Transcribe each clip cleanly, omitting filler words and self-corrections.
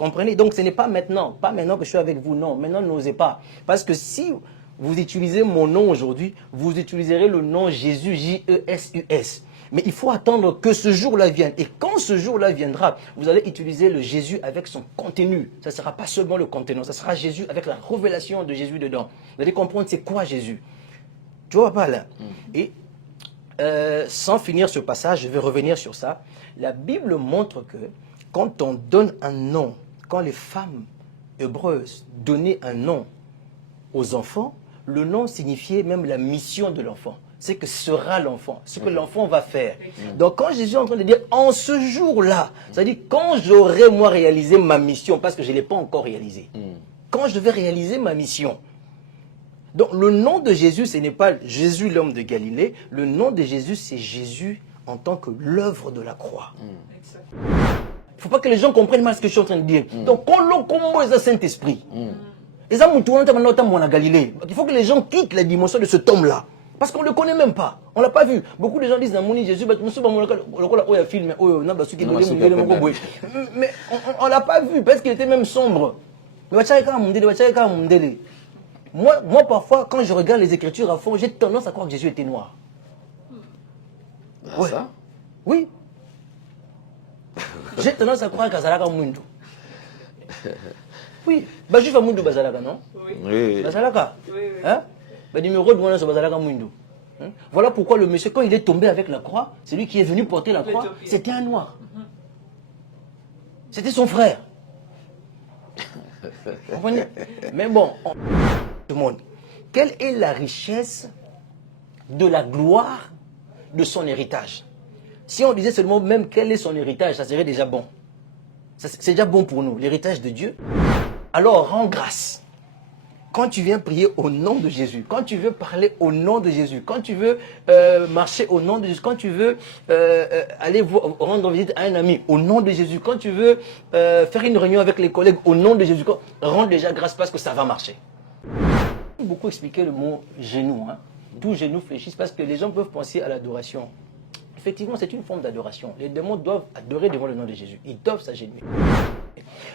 Comprenez? Donc ce n'est pas maintenant que je suis avec vous, non. Maintenant, n'osez pas. Parce que si vous utilisez mon nom aujourd'hui, vous utiliserez le nom Jésus, J-E-S-U-S. Mais il faut attendre que ce jour-là vienne. Et quand ce jour-là viendra, vous allez utiliser le Jésus avec son contenu. Ça ne sera pas seulement le contenu, ça sera Jésus avec la révélation de Jésus dedans. Vous allez comprendre c'est quoi Jésus. Tu vois pas là? Et sans finir ce passage, je vais revenir sur ça. La Bible montre que quand on donne un nom, quand les femmes hébreuses donnaient un nom aux enfants, le nom signifiait même la mission de l'enfant. C'est que sera l'enfant, ce que l'enfant va faire. Donc quand Jésus est en train de dire en ce jour-là, c'est-à-dire quand j'aurai moi réalisé ma mission, parce que je ne l'ai pas encore réalisé. Quand je vais réaliser ma mission. Donc le nom de Jésus, ce n'est pas Jésus l'homme de Galilée. Le nom de Jésus, c'est Jésus en tant que l'œuvre de la croix. Il ne faut pas que les gens comprennent mal ce que je suis en train de dire. Donc quand l'on combat le Saint-Esprit, il faut que les gens quittent la dimension de cet homme-là. Parce qu'on ne le connaît même pas. On ne l'a pas vu. Beaucoup de gens disent Jésus, mais on ne l'a pas vu parce qu'il était même sombre. Moi, parfois, quand je regarde les Écritures à fond, j'ai tendance à croire que Jésus était noir. Ouais. Ça? Oui. J'ai tendance à croire qu'Azalaka Mundu. Oui. Bajufa Mundu Bazalaka, non? Oui. Bazalaka. Hein? Numéro de moi, c'est Bazalaka Mundu. Voilà pourquoi le monsieur, quand il est tombé avec la croix, c'est lui qui est venu porter la croix, c'était un noir. C'était son frère. Vous comprenez? Mais bon, tout le monde, quelle est la richesse de la gloire de son héritage? Si on disait seulement même quel est son héritage, ça serait déjà bon. C'est déjà bon pour nous, l'héritage de Dieu. Alors rends grâce. Quand tu viens prier au nom de Jésus, quand tu veux parler au nom de Jésus, quand tu veux marcher au nom de Jésus, quand tu veux aller rendre visite à un ami au nom de Jésus, quand tu veux faire une réunion avec les collègues au nom de Jésus, rends déjà grâce parce que ça va marcher. J'ai beaucoup expliqué le mot genou. Hein. Tout genou fléchisse parce que les gens peuvent penser à l'adoration. Effectivement, c'est une forme d'adoration. Les démons doivent adorer devant le nom de Jésus. Ils doivent s'agenouiller.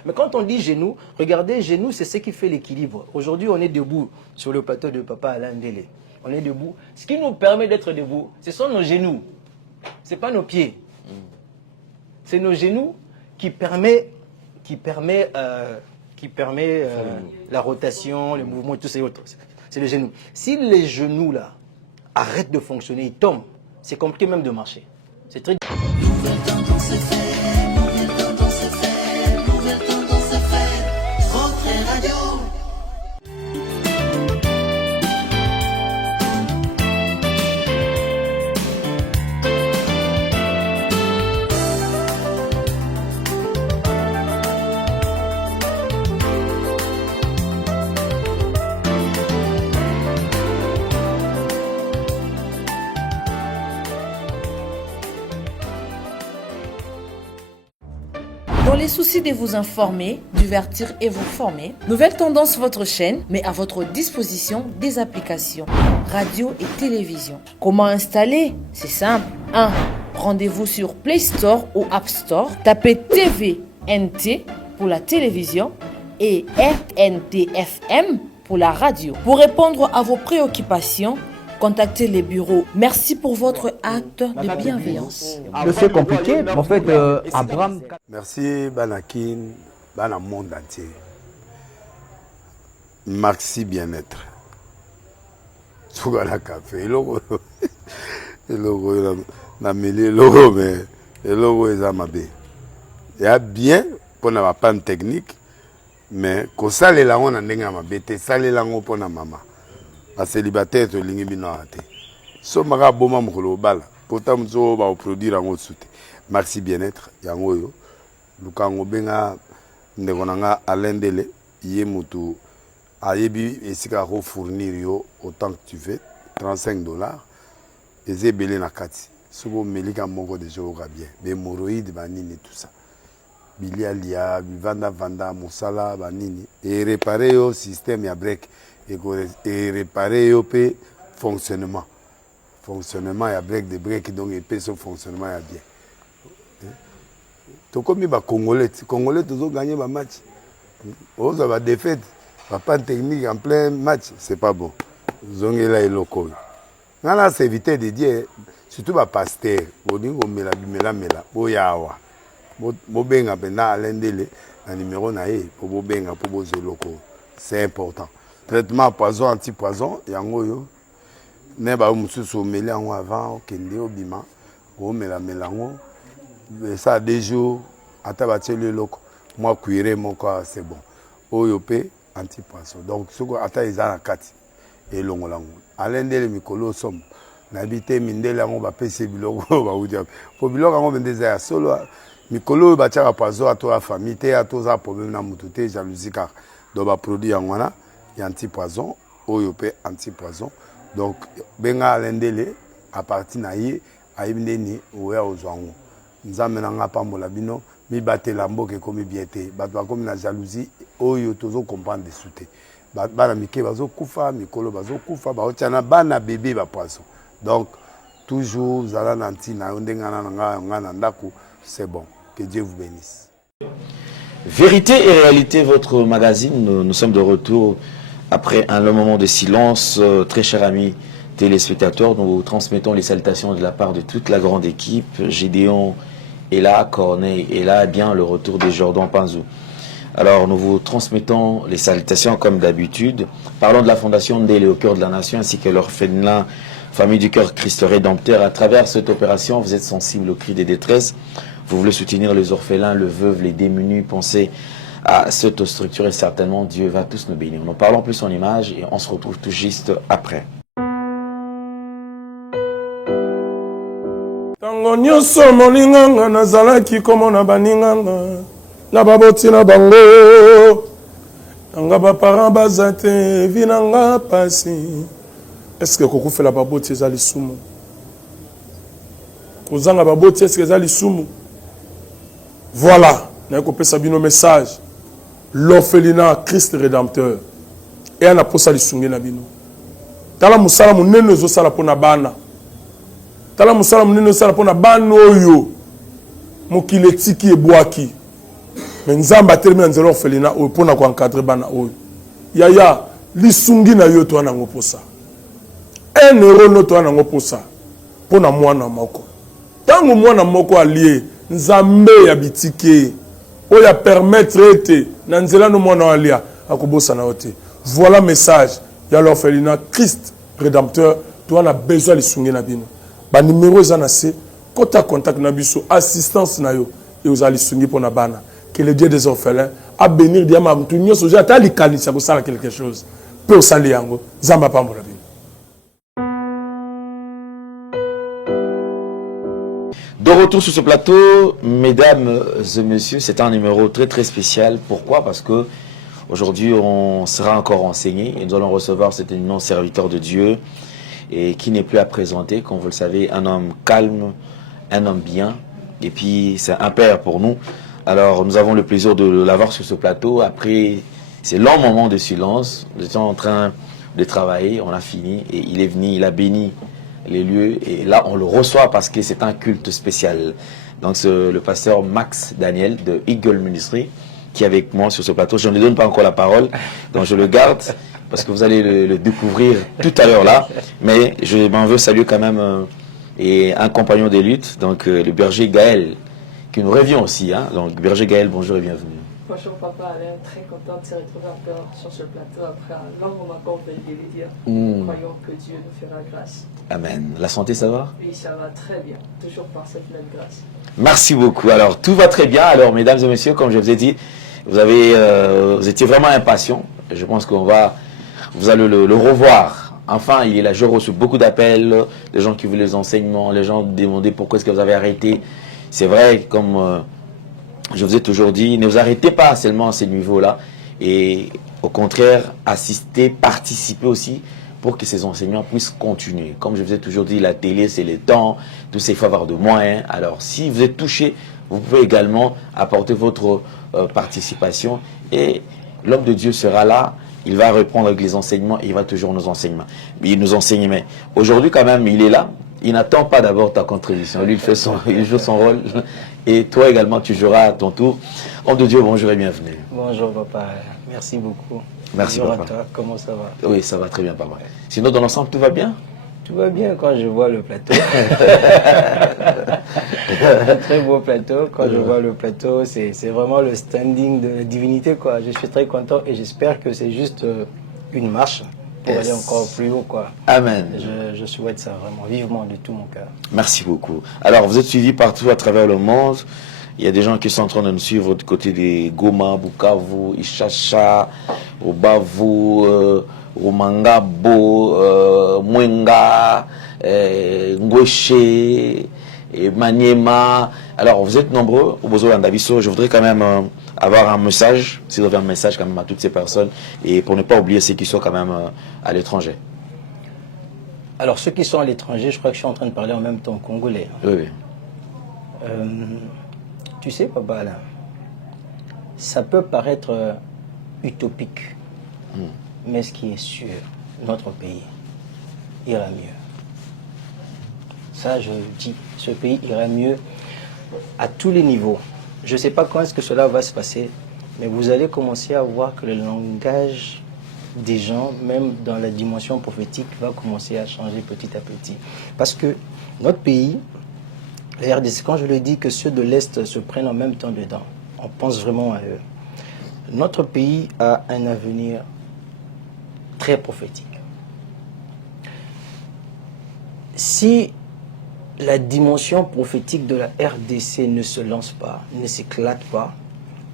Mais quand on dit genou, regardez, genou, c'est ce qui fait l'équilibre. Aujourd'hui, on est debout sur le plateau de Papa Alain Délé. On est debout. Ce qui nous permet d'être debout, ce sont nos genoux. Ce n'est pas nos pieds. C'est nos genoux qui permet la rotation, les mouvements et tout ça. C'est les genoux. Si les genoux là arrêtent de fonctionner, ils tombent, c'est compliqué même de marcher. C'est très Dans les soucis de vous informer, divertir et vous former, Nouvelle Tendance, votre chaîne, met à votre disposition des applications, radio et télévision. Comment installer? C'est simple. 1. Rendez-vous sur Play Store ou App Store. Tapez TVNT pour la télévision et RNTFM pour la radio. Pour répondre à vos préoccupations, contactez les bureaux. Merci pour votre acte de bienveillance. C'est compliqué, mais en fait, Abraham... Merci, Banakin, Bana monde entier. Maxi bien-être. Sougala café, logo, na mêlé logo, mais le logo est amabé. Il y a bien pour la panne technique, mais quand ça les langues on a n'enga amabé, ça les langues pour la maman. La célibataire to lingi bino ate. So maga boma mukolo bala. Pourtant mzo ba produire en soute. Maxi bien-être yango yo. Lukango benga ndekonanga alendele ye mutu ayebi esika ko fournir yo autant que tu veux $35 eze belé na kati. Sobo melika moko de joga bien. Des hémorroïdes banini tout ça. Bilialia, vanda musala banini et réparer yo système ya break et réparer yo pe fonctionnement ya break de break donc et pe son fonctionnement ya bien. tokomi ba Congolais toujours gagner ba match. Aux va défaite, pas technique en plein match, c'est pas bon. Zongela et loko. Nana c'est éviter de dire surtout ba pasteur, boningo mela boyawa. Bo benga pena alendele na numéro na ye pour bo benga pour bo loko. C'est important. Traitement poison anti-poison yango yo. Ne ba mususu meli yango avant okende obima. O mela ngo. Ça a des jours ata ba tele loko. Moi cuire mon corps c'est bon. Oyopé anti-poison. Donc ce que ata ezana kati et longolango. Alendele mikolo somme. N'habité mindele yango ba pese biloko ba udia. Po biloko yango bendeza solo mikolo ba tia poison à toi famille te à toi problème na mututé jalousie car do ba produit yango wana ya anti-poison oyopé anti-poison. Donc benga alendele à partir na ye ayibindeni oya ozwango. Nzambe na nga pambola bino mi batela mboke komi biete bato bakomi na jalousie oyo tozo comprendre dessous te bana mike bazo kufa mikolo bazo kufa baotiana bana bébé ba poisson. Donc toujours zala na ntina ndengana nga na ndako c'est bon. Que Dieu vous bénisse. Vérité et réalité, votre magazine, nous sommes de retour après un long moment de silence. Très chers amis téléspectateurs, nous transmettons les salutations de la part de toute la grande équipe. Gédéon est là, Corneille est là, et bien le retour de Jordan Panzou. Alors nous vous transmettons les salutations comme d'habitude. Parlons de la fondation Ndélé au cœur de la nation ainsi que l'orphelinat Famille du Cœur Christ Rédempteur. À travers cette opération, vous êtes sensible aux cris des détresses. Vous voulez soutenir les orphelins, les veuves, les démunis. Pensez à cette structure et certainement Dieu va tous nous bénir. Nous parlons plus en images et on se retrouve tout juste après. Tango nyonso molinganga nazalaki komona baninganga na baboti na bango nanga baparent baza te vi nanga pasi. Est-ce que kokufela baboti eza lisumu? Kozanga baboti est-ce que eza lisumu? Voilà, na kopesa bino message. L'orphelinat Christ Rédempteur et ana posa lisungi na bino. Tala musala munene zo sala pona bana. Tala musala munene zo sala pona bana oyo mokili etiki ebwaki. Mais nzamba telemi nzela orphelinat oyo pona ko encadrer bana oyo. Yaya lisungi na yo to ana ngoposa. 1 euro no to ana ngoposa pona mwana moko. Tango mwana moko allié nzambe ya bitike oya permettre ete na nzela no mwana alia akobosa na ote. Voilà message ya l'orphelinat Christ Rédempteur. Tu as besoin de lisungi na bino. Ba numéro za na se kota contact na biso assistance na yo et aux lisungi pona bana. Que le Dieu des orphelins a bénir diama mutu nyoso ja ta likanisa ko sala quelque chose. Pe osali yango zamba pambola bino. De retour sur ce plateau, mesdames et messieurs, c'est un numéro très très spécial. Pourquoi? Parce que aujourd'hui on sera encore enseigné et nous allons recevoir cet éminent serviteur de Dieu et qui n'est plus à présenter, comme vous le savez, un homme calme, un homme bien, et puis c'est un père pour nous. Alors nous avons le plaisir de l'avoir sur ce plateau. Après ces longs moments de silence, nous étions en train de travailler, on a fini et il est venu, il a béni les lieux et là on le reçoit parce que c'est un culte spécial. Donc c'est le pasteur Max Daniel de Eagle Ministry qui est avec moi sur ce plateau. Je ne lui donne pas encore la parole, donc je le garde parce que vous allez le découvrir tout à l'heure là. Mais je m'en veux saluer quand même et un compagnon des luttes, donc le berger Gaël, qui nous revient aussi. Hein. Donc berger Gaël, bonjour et bienvenue. Bonjour papa, Alain, très content de se retrouver encore sur ce plateau après un long moment comme vous venez de le dire. Croyons que Dieu nous fera grâce. Amen. La santé, ça va? Oui, ça va très bien, toujours par cette même grâce. Merci beaucoup. Alors, tout va très bien. Alors, mesdames et messieurs, comme je vous ai dit, vous étiez vraiment impatients. Je pense vous allez le revoir. Enfin, il est là, je reçois beaucoup d'appels, des gens qui voulaient les enseignements, les gens demandaient pourquoi est-ce que vous avez arrêté. C'est vrai, comme je vous ai toujours dit, ne vous arrêtez pas seulement à ce niveau-là. Et au contraire, assistez, participez aussi pour que ces enseignants puissent continuer. Comme je vous ai toujours dit, la télé, c'est le temps, tout ça, il faut avoir de moyens. Alors, si vous êtes touché, vous pouvez également apporter votre participation et l'homme de Dieu sera là. Il va reprendre avec les enseignements et il va toujours nous enseigner. Il nous enseigne, mais aujourd'hui quand même, il est là. Il n'attend pas d'abord ta contribution. Lui, il joue son rôle Et toi également, tu joueras à ton tour. Homme de Dieu, bonjour et bienvenue. Bonjour papa, merci beaucoup. Merci bonjour papa. à toi, comment ça va? Oui, ça va très bien papa. Sinon, dans l'ensemble, tout va bien? Tout va bien quand je vois le plateau. Un très beau plateau. Quand je vois le plateau, c'est vraiment le standing de la divinité, quoi. Je suis très content et j'espère que c'est juste une marche pour aller encore plus haut, quoi. Amen. Je souhaite ça vraiment vivement de tout mon cœur. Merci beaucoup. Alors, vous êtes suivis partout à travers le monde. Il y a des gens qui sont en train de nous suivre du côté des Goma, Bukavu, Ishacha, Obavu, Rumangabo, Mwenga, Ngweshe, Maniema. Alors, vous êtes nombreux au Bozo Landaviso. Je voudrais quand même avoir un message, si vous avez un message quand même à toutes ces personnes, et pour ne pas oublier ceux qui sont quand même à l'étranger. Alors, ceux qui sont à l'étranger, je crois que je suis en train de parler en même temps congolais. Oui, oui. Tu sais, papa, là, ça peut paraître utopique, mais ce qui est sûr, notre pays ira mieux. Ça, je le dis, ce pays ira mieux à tous les niveaux. Je ne sais pas quand est-ce que cela va se passer, mais vous allez commencer à voir que le langage des gens, même dans la dimension prophétique, va commencer à changer petit à petit. Parce que notre pays, la RDC, quand je le dis que ceux de l'Est se prennent en même temps dedans, on pense vraiment à eux. Notre pays a un avenir très prophétique. Si la dimension prophétique de la RDC ne se lance pas, ne s'éclate pas,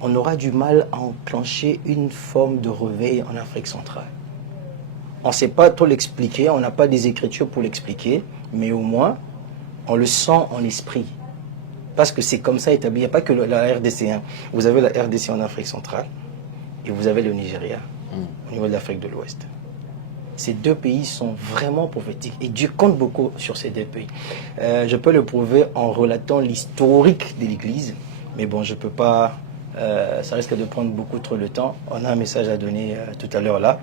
on aura du mal à enclencher une forme de réveil en Afrique centrale. On ne sait pas trop l'expliquer, on n'a pas des écritures pour l'expliquer, mais au moins, on le sent en esprit. Parce que c'est comme ça établi. Il n'y a pas que la RDC. Hein. Vous avez la RDC en Afrique centrale et vous avez le Nigeria au niveau de l'Afrique de l'Ouest. Ces deux pays sont vraiment prophétiques et Dieu compte beaucoup sur ces deux pays. Je peux le prouver en relatant l'historique de l'Église, mais bon, je ne peux pas... ça risque de prendre beaucoup trop de temps. On a un message à donner tout à l'heure là,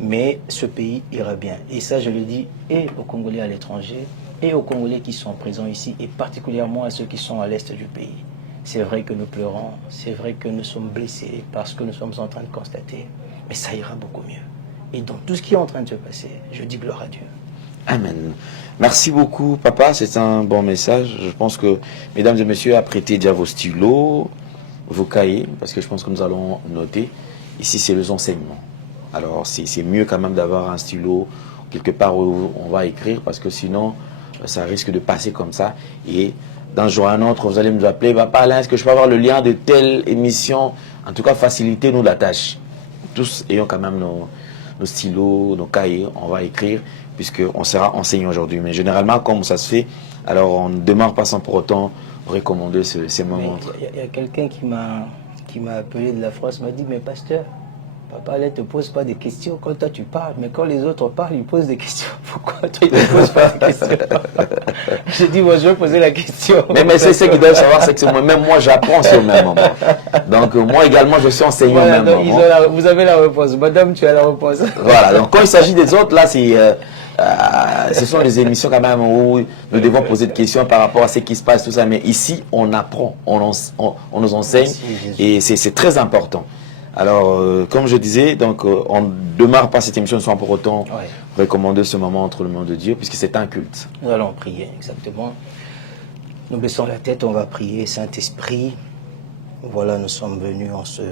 mais ce pays ira bien. Et ça, je le dis et aux Congolais à l'étranger, et aux Congolais qui sont présents ici, et particulièrement à ceux qui sont à l'est du pays. C'est vrai que nous pleurons, c'est vrai que nous sommes blessés parce que nous sommes en train de constater, mais ça ira beaucoup mieux. Et dans tout ce qui est en train de se passer, je dis gloire à Dieu. Amen. Merci beaucoup, papa. C'est un bon message. Je pense que, mesdames et messieurs, apprêtez déjà vos stylos, vos cahiers, parce que je pense que nous allons noter. Ici, c'est les enseignements. Alors, c'est mieux quand même d'avoir un stylo quelque part où on va écrire, parce que sinon, ça risque de passer comme ça. Et d'un jour à un autre, vous allez nous appeler, papa Alain, est-ce que je peux avoir le lien de telle émission? En tout cas, facilitez-nous la tâche. Tous ayons quand même nos stylos, nos cahiers, on va écrire, puisqu'on sera enseigné aujourd'hui. Mais généralement, comme ça se fait, alors on ne démarre pas sans pour autant recommander ces moments. Il y a quelqu'un qui m'a appelé de la France, m'a dit, mais pasteur, papa Alain ne te pose pas des questions quand toi tu parles, mais quand les autres parlent, ils posent des questions. Pourquoi toi il ne te pose pas des questions? J'ai dit, moi je vais poser la question. Mais c'est ce qu'ils doivent savoir, c'est que même moi j'apprends sur le même moment. Donc moi également je suis enseignant voilà, au même moment. Vous avez la réponse, madame tu as la réponse. Voilà, donc quand il s'agit des autres, là ce sont des émissions quand même où nous devons poser des questions par rapport à ce qui se passe, tout ça. Mais ici on apprend, on nous enseigne. Merci, et c'est très important. Alors, comme je disais, donc, on ne démarre pas cette émission sans pour autant recommander ce moment entre le monde de Dieu, puisque c'est un culte. Nous allons prier, exactement. Nous baissons la tête, on va prier. Saint-Esprit, voilà, nous sommes venus en ce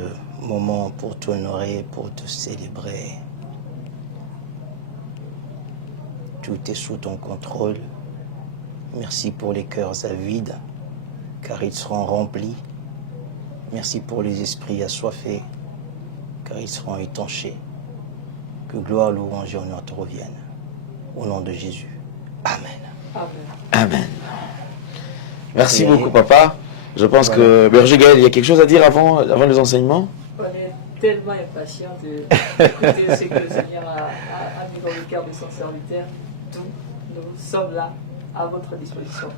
moment pour t'honorer, pour te célébrer. Tout est sous ton contrôle. Merci pour les cœurs avides, car ils seront remplis. Merci pour les esprits assoiffés, car ils seront étanchés. Que gloire, louange et honneur te reviennent. Au nom de Jésus. Amen. Amen. Amen. Merci Et beaucoup, papa. Je pense que, Berger Gaël, il y a quelque chose à dire avant les enseignements? On est tellement impatients d'écouter ce que le Seigneur a mis dans le cœur de son serviteur. Nous sommes là, à votre disposition.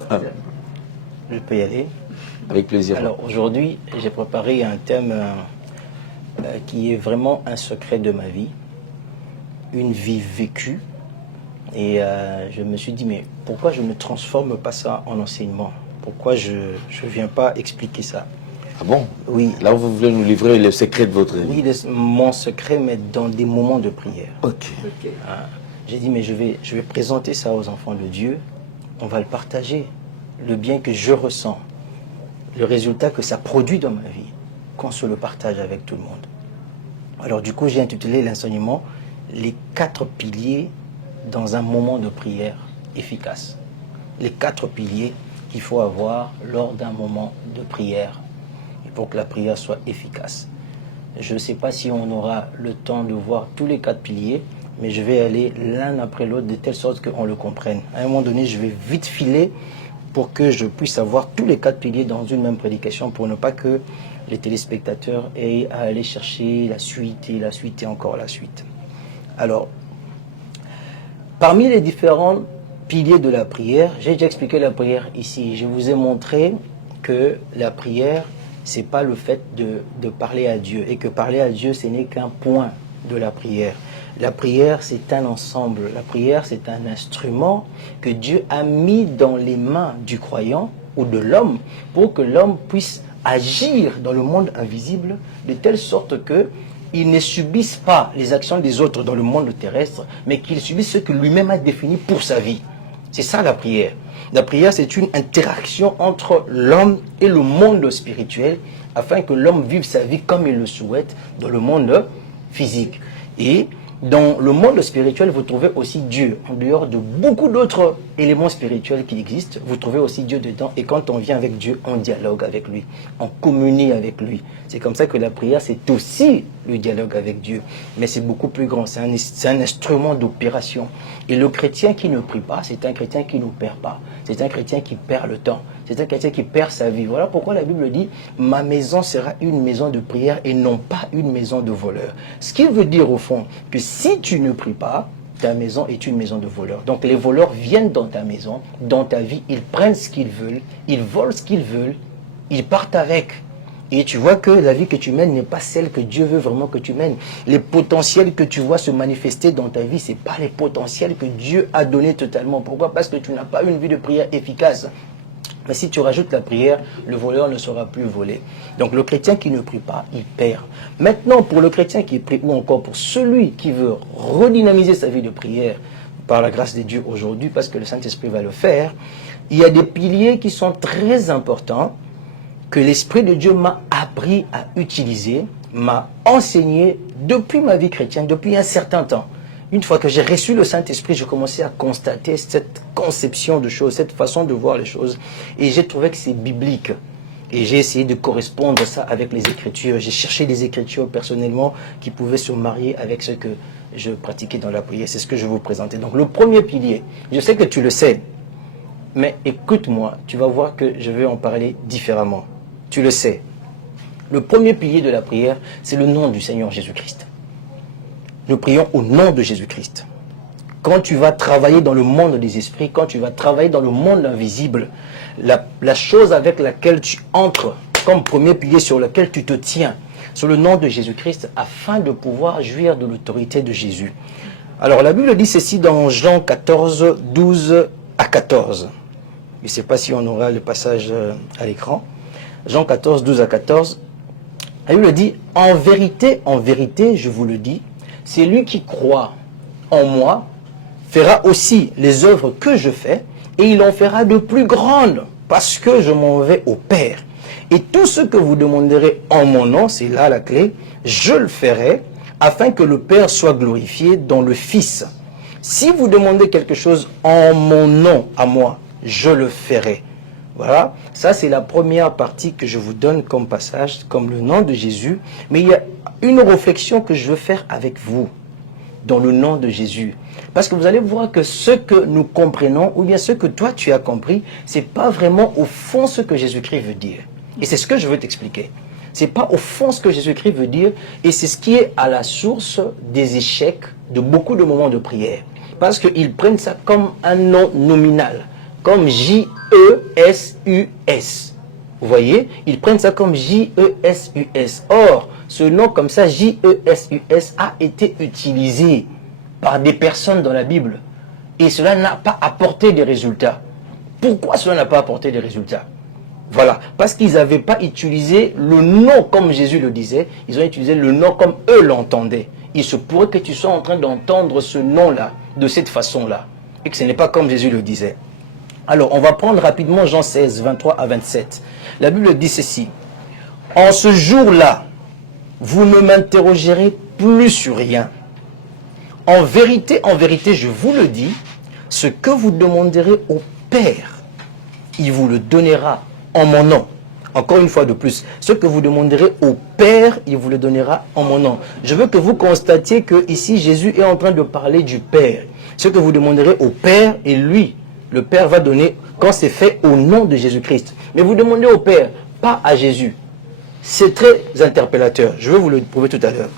Je peux y aller? Avec plaisir. Alors aujourd'hui, j'ai préparé un thème qui est vraiment un secret de ma vie, une vie vécue. Et je me suis dit, mais pourquoi je ne transforme pas ça en enseignement? pourquoi je ne viens pas expliquer ça. Ah bon? Oui. Là, vous voulez nous livrer le secret de votre vie. Oui, mon secret, mais dans des moments de prière. Ok. Ah, j'ai dit, mais je vais présenter ça aux enfants de Dieu. On va le partager. Le bien que je ressens, le résultat que ça produit dans ma vie, qu'on se le partage avec tout le monde. Alors du coup, j'ai intitulé l'enseignement « Les 4 piliers dans un moment de prière efficace ». Les 4 piliers qu'il faut avoir lors d'un moment de prière pour que la prière soit efficace. Je ne sais pas si on aura le temps de voir tous les 4 piliers, mais je vais aller l'un après l'autre de telle sorte qu'on le comprenne. À un moment donné, je vais vite filer pour que je puisse avoir tous les 4 piliers dans une même prédication, pour ne pas que les téléspectateurs aient à aller chercher la suite et encore la suite. Alors, parmi les différents piliers de la prière, j'ai déjà expliqué la prière ici. Je vous ai montré que la prière, c'est pas le fait de parler à Dieu, et que parler à Dieu, ce n'est qu'un point de la prière. La prière, c'est un ensemble. La prière, c'est un instrument que Dieu a mis dans les mains du croyant ou de l'homme pour que l'homme puisse agir dans le monde invisible de telle sorte que il ne subisse pas les actions des autres dans le monde terrestre, mais qu'il subisse ce que lui-même a défini pour sa vie. C'est ça la prière. La prière, c'est une interaction entre l'homme et le monde spirituel afin que l'homme vive sa vie comme il le souhaite dans le monde physique. Et dans le monde spirituel, vous trouvez aussi Dieu. En dehors de beaucoup d'autres éléments spirituels qui existent, vous trouvez aussi Dieu dedans. Et quand on vient avec Dieu, on dialogue avec lui, on communie avec lui. C'est comme ça que la prière, c'est aussi le dialogue avec Dieu. Mais c'est beaucoup plus grand, c'est un instrument d'opération. Et le chrétien qui ne prie pas, c'est un chrétien qui ne perd pas. C'est un chrétien qui perd le temps. C'est un chrétien qui perd sa vie. Voilà pourquoi la Bible dit « Ma maison sera une maison de prière et non pas une maison de voleurs ». Ce qui veut dire au fond que si tu ne pries pas, ta maison est une maison de voleurs. Donc les voleurs viennent dans ta maison, dans ta vie, ils prennent ce qu'ils veulent, ils volent ce qu'ils veulent, ils partent avec. Et tu vois que la vie que tu mènes n'est pas celle que Dieu veut vraiment que tu mènes. Les potentiels que tu vois se manifester dans ta vie, ce n'est pas les potentiels que Dieu a donnés totalement. Pourquoi? Parce que tu n'as pas une vie de prière efficace. Mais si tu rajoutes la prière, le voleur ne sera plus volé. Donc le chrétien qui ne prie pas, il perd. Maintenant, pour le chrétien qui prie, ou encore pour celui qui veut redynamiser sa vie de prière, par la grâce de Dieu aujourd'hui, parce que le Saint-Esprit va le faire, il y a des piliers qui sont très importants, que l'Esprit de Dieu m'a appris à utiliser, m'a enseigné depuis ma vie chrétienne, depuis un certain temps. Une fois que j'ai reçu le Saint-Esprit, j'ai commencé à constater cette conception de choses, cette façon de voir les choses. Et j'ai trouvé que c'est biblique. Et j'ai essayé de correspondre ça avec les Écritures. J'ai cherché des Écritures personnellement qui pouvaient se marier avec ce que je pratiquais dans la prière. C'est ce que je vais vous présenter. Donc le premier pilier, je sais que tu le sais, mais écoute-moi, tu vas voir que je vais en parler différemment. Tu le sais. Le premier pilier de la prière, c'est le nom du Seigneur Jésus-Christ. Nous prions au nom de Jésus-Christ. Quand tu vas travailler dans le monde des esprits, quand tu vas travailler dans le monde invisible, la chose avec laquelle tu entres, comme premier pilier sur lequel tu te tiens, sur le nom de Jésus-Christ, afin de pouvoir jouir de l'autorité de Jésus. Alors la Bible dit ceci dans Jean 14, 12 à 14. Je ne sais pas si on aura le passage à l'écran. Jean 14, 12 à 14. La Bible dit, en vérité, je vous le dis, c'est lui qui croit en moi fera aussi les œuvres que je fais, et il en fera de plus grandes, parce que je m'en vais au Père. Et tout ce que vous demanderez en mon nom, c'est là la clé, je le ferai, afin que le Père soit glorifié dans le Fils. Si vous demandez quelque chose en mon nom, à moi, je le ferai. Voilà, ça c'est la première partie que je vous donne comme passage, comme le nom de Jésus. Mais il y a une réflexion que je veux faire avec vous, dans le nom de Jésus. Parce que vous allez voir que ce que nous comprenons, ou bien ce que toi tu as compris, c'est pas vraiment au fond ce que Jésus-Christ veut dire. Et c'est ce que je veux t'expliquer. C'est pas au fond ce que Jésus-Christ veut dire, et c'est ce qui est à la source des échecs de beaucoup de moments de prière. Parce qu'ils prennent ça comme un nom nominal, comme J-E-S-U-S. Vous voyez, ils prennent ça comme J-E-S-U-S. Or, ce nom comme ça, J-E-S-U-S, a été utilisé par des personnes dans la Bible. Et cela n'a pas apporté des résultats. Pourquoi cela n'a pas apporté des résultats? Voilà, parce qu'ils n'avaient pas utilisé le nom comme Jésus le disait, ils ont utilisé le nom comme eux l'entendaient. Il se pourrait que tu sois en train d'entendre ce nom-là, de cette façon-là, et que ce n'est pas comme Jésus le disait. Alors, on va prendre rapidement Jean 16, 23 à 27. La Bible dit ceci. « En ce jour-là, vous ne m'interrogerez plus sur rien. En vérité, je vous le dis, ce que vous demanderez au Père, il vous le donnera en mon nom. » Encore une fois de plus, ce que vous demanderez au Père, il vous le donnera en mon nom. Je veux que vous constatiez que ici Jésus est en train de parler du Père. Ce que vous demanderez au Père, et lui, le Père va donner quand c'est fait au nom de Jésus-Christ. Mais vous demandez au Père, pas à Jésus. C'est très interpellateur. Je vais vous le prouver tout à l'heure.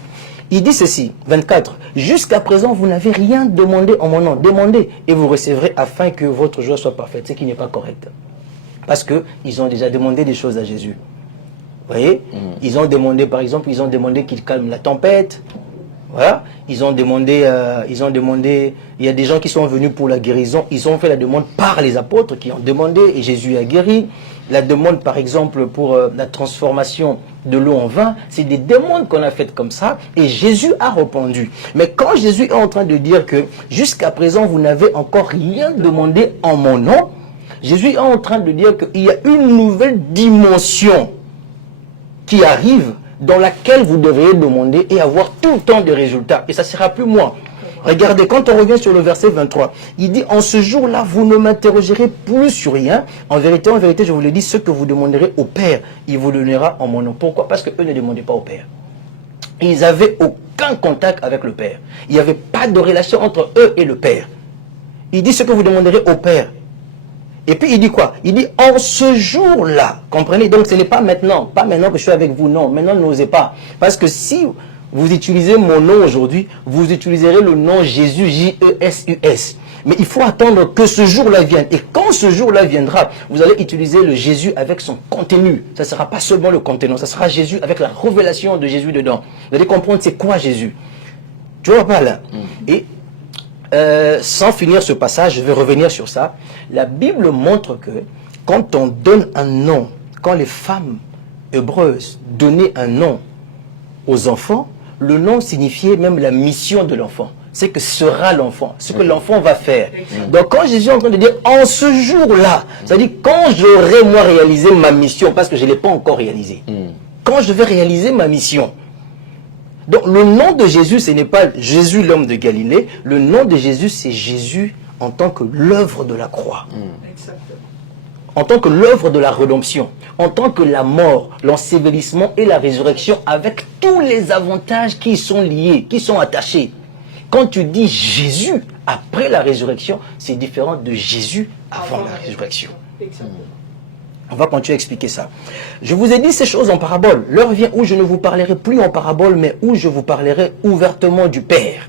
Il dit ceci, 24. Jusqu'à présent, vous n'avez rien demandé en mon nom. Demandez et vous recevrez afin que votre joie soit parfaite. Ce qui n'est pas correct. Parce qu'ils ont déjà demandé des choses à Jésus. Vous voyez? Ils ont demandé, par exemple, ils ont demandé qu'il calme la tempête. Voilà. Ils ont demandé, il y a des gens qui sont venus pour la guérison. Ils ont fait la demande par les apôtres qui ont demandé et Jésus a guéri. La demande, par exemple, pour la transformation de l'eau en vin, c'est des demandes qu'on a faites comme ça et Jésus a répondu. Mais quand Jésus est en train de dire que jusqu'à présent, vous n'avez encore rien demandé en mon nom, Jésus est en train de dire qu'il y a une nouvelle dimension qui arrive dans laquelle vous devriez demander et avoir tout le temps des résultats. Et ça ne sera plus moi. Regardez, quand on revient sur le verset 23, il dit, en ce jour-là, vous ne m'interrogerez plus sur rien. En vérité, je vous le dis, ce que vous demanderez au Père, il vous donnera en mon nom. Pourquoi? Parce qu'eux ne demandaient pas au Père. Ils n'avaient aucun contact avec le Père. Il n'y avait pas de relation entre eux et le Père. Il dit ce que vous demanderez au Père. Et puis il dit quoi? Il dit en ce jour-là. Comprenez? Donc ce n'est pas maintenant que je suis avec vous. Non, maintenant n'osez pas. Parce que si vous utilisez mon nom aujourd'hui, vous utiliserez le nom Jésus, J-E-S-U-S. Mais il faut attendre que ce jour-là vienne. Et quand ce jour-là viendra, vous allez utiliser le Jésus avec son contenu. Ça ne sera pas seulement le contenu, ça sera Jésus avec la révélation de Jésus dedans. Vous allez comprendre c'est quoi Jésus. Tu vois pas là? Et sans finir ce passage, je vais revenir sur ça. La Bible montre que quand on donne un nom, quand les femmes hébreuses donnaient un nom aux enfants, le nom signifiait même la mission de l'enfant. C'est que sera l'enfant, ce que l'enfant va faire. Donc quand Jésus est en train de dire en ce jour-là, c'est-à-dire quand j'aurai moi réalisé ma mission, parce que je ne l'ai pas encore réalisée. Quand je vais réaliser ma mission. Donc le nom de Jésus, ce n'est pas Jésus l'homme de Galilée. Le nom de Jésus, c'est Jésus en tant que l'œuvre de la croix. En tant que l'œuvre de la rédemption. En tant que la mort, l'ensevelissement et la résurrection avec tous les avantages qui y sont liés, qui sont attachés. Quand tu dis Jésus après la résurrection, c'est différent de Jésus avant la résurrection. On va continuer à expliquer ça. Je vous ai dit ces choses en parabole. L'heure vient où je ne vous parlerai plus en parabole, mais où je vous parlerai ouvertement du Père.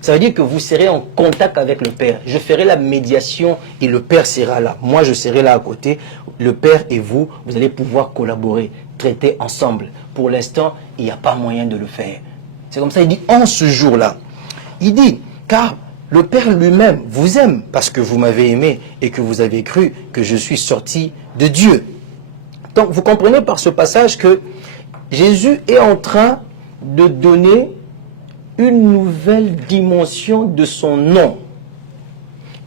Ça veut dire que vous serez en contact avec le Père. Je ferai la médiation et le Père sera là. Moi, je serai là à côté. Le Père et vous, vous allez pouvoir collaborer, traiter ensemble. Pour l'instant, il n'y a pas moyen de le faire. C'est comme ça, il dit en ce jour-là. Il dit, car le Père lui-même vous aime parce que vous m'avez aimé et que vous avez cru que je suis sorti de Dieu. Donc, vous comprenez par ce passage que Jésus est en train de donner une nouvelle dimension de son nom.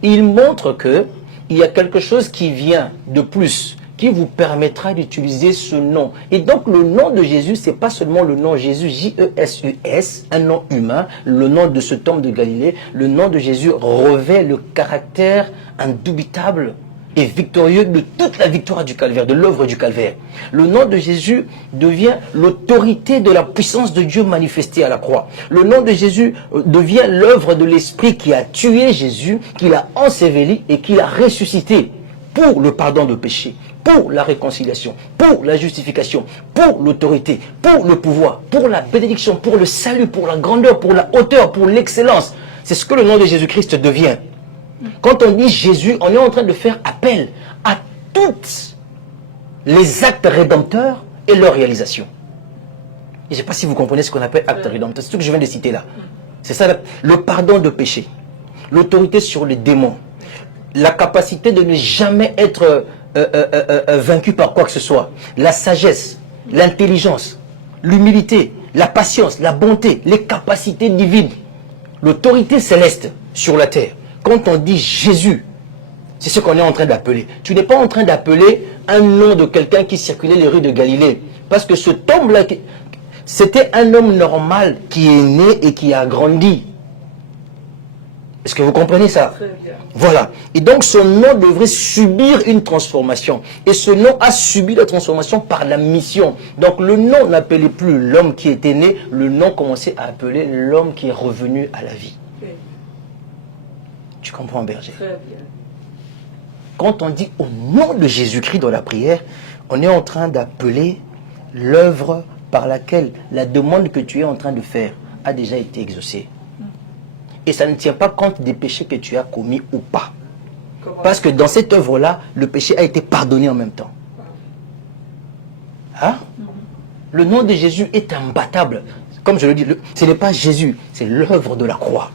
Il montre que il y a quelque chose qui vient de plus, qui vous permettra d'utiliser ce nom. Et donc le nom de Jésus, c'est pas seulement le nom Jésus, J-E-S-U-S, un nom humain, le nom de cet homme de Galilée. Le nom de Jésus revêt le caractère indubitable et victorieux de toute la victoire du calvaire, de l'œuvre du calvaire. Le nom de Jésus devient l'autorité de la puissance de Dieu manifestée à la croix. Le nom de Jésus devient l'œuvre de l'Esprit qui a tué Jésus, qui l'a enseveli et qui l'a ressuscité pour le pardon de péché, pour la réconciliation, pour la justification, pour l'autorité, pour le pouvoir, pour la bénédiction, pour le salut, pour la grandeur, pour la hauteur, pour l'excellence. C'est ce que le nom de Jésus-Christ devient. Quand on dit Jésus, on est en train de faire appel à tous les actes rédempteurs et leur réalisation. Je ne sais pas si vous comprenez ce qu'on appelle acte rédempteur. C'est ce que je viens de citer là. C'est ça, le pardon de péché, l'autorité sur les démons, la capacité de ne jamais être vaincu par quoi que ce soit. La sagesse, l'intelligence, l'humilité, la patience, la bonté, les capacités divines, l'autorité céleste sur la terre. Quand on dit Jésus, c'est ce qu'on est en train d'appeler. Tu n'es pas en train d'appeler un nom de quelqu'un qui circulait les rues de Galilée. Parce que ce homme-là, c'était un homme normal qui est né et qui a grandi. Est-ce que vous comprenez ça? Très bien. Voilà. Et donc son nom devrait subir une transformation. Et ce nom a subi la transformation par la mission. Donc le nom n'appelait plus l'homme qui était né, le nom commençait à appeler l'homme qui est revenu à la vie. Oui. Tu comprends, Berger? Très bien. Quand on dit au nom de Jésus-Christ dans la prière, on est en train d'appeler l'œuvre par laquelle la demande que tu es en train de faire a déjà été exaucée. Et ça ne tient pas compte des péchés que tu as commis ou pas. Comment Parce que dans cette œuvre-là, le péché a été pardonné en même temps. Hein? Le nom de Jésus est imbattable. Comme je le dis, ce n'est pas Jésus, c'est l'œuvre de la croix.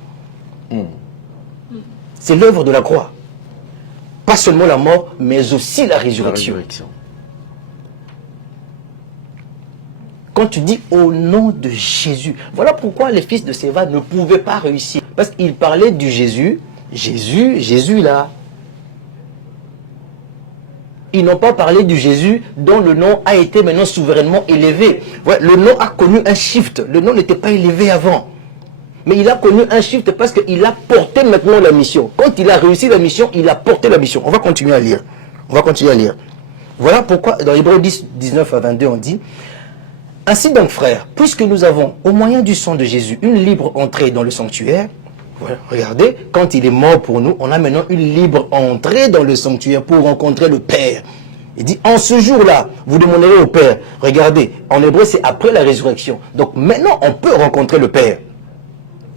C'est l'œuvre de la croix. Pas seulement la mort, mais aussi la résurrection. Quand tu dis au nom de Jésus, voilà pourquoi les fils de Séva ne pouvaient pas réussir. Parce qu'ils parlaient du Jésus, Jésus là. Ils n'ont pas parlé du Jésus dont le nom a été maintenant souverainement élevé. Ouais, le nom a connu un shift. Le nom n'était pas élevé avant. Mais il a connu un shift parce qu'il a porté maintenant la mission. Quand il a réussi la mission, il a porté la mission. On va continuer à lire. On va continuer à lire. Voilà pourquoi dans Hébreux 10, 19 à 22, on dit: ainsi donc, frères, puisque nous avons, au moyen du sang de Jésus, une libre entrée dans le sanctuaire, voilà, regardez, quand il est mort pour nous, on a maintenant une libre entrée dans le sanctuaire pour rencontrer le Père. Il dit, en ce jour-là, vous demanderez au Père. Regardez, en hébreu, c'est après la résurrection. Donc maintenant, on peut rencontrer le Père.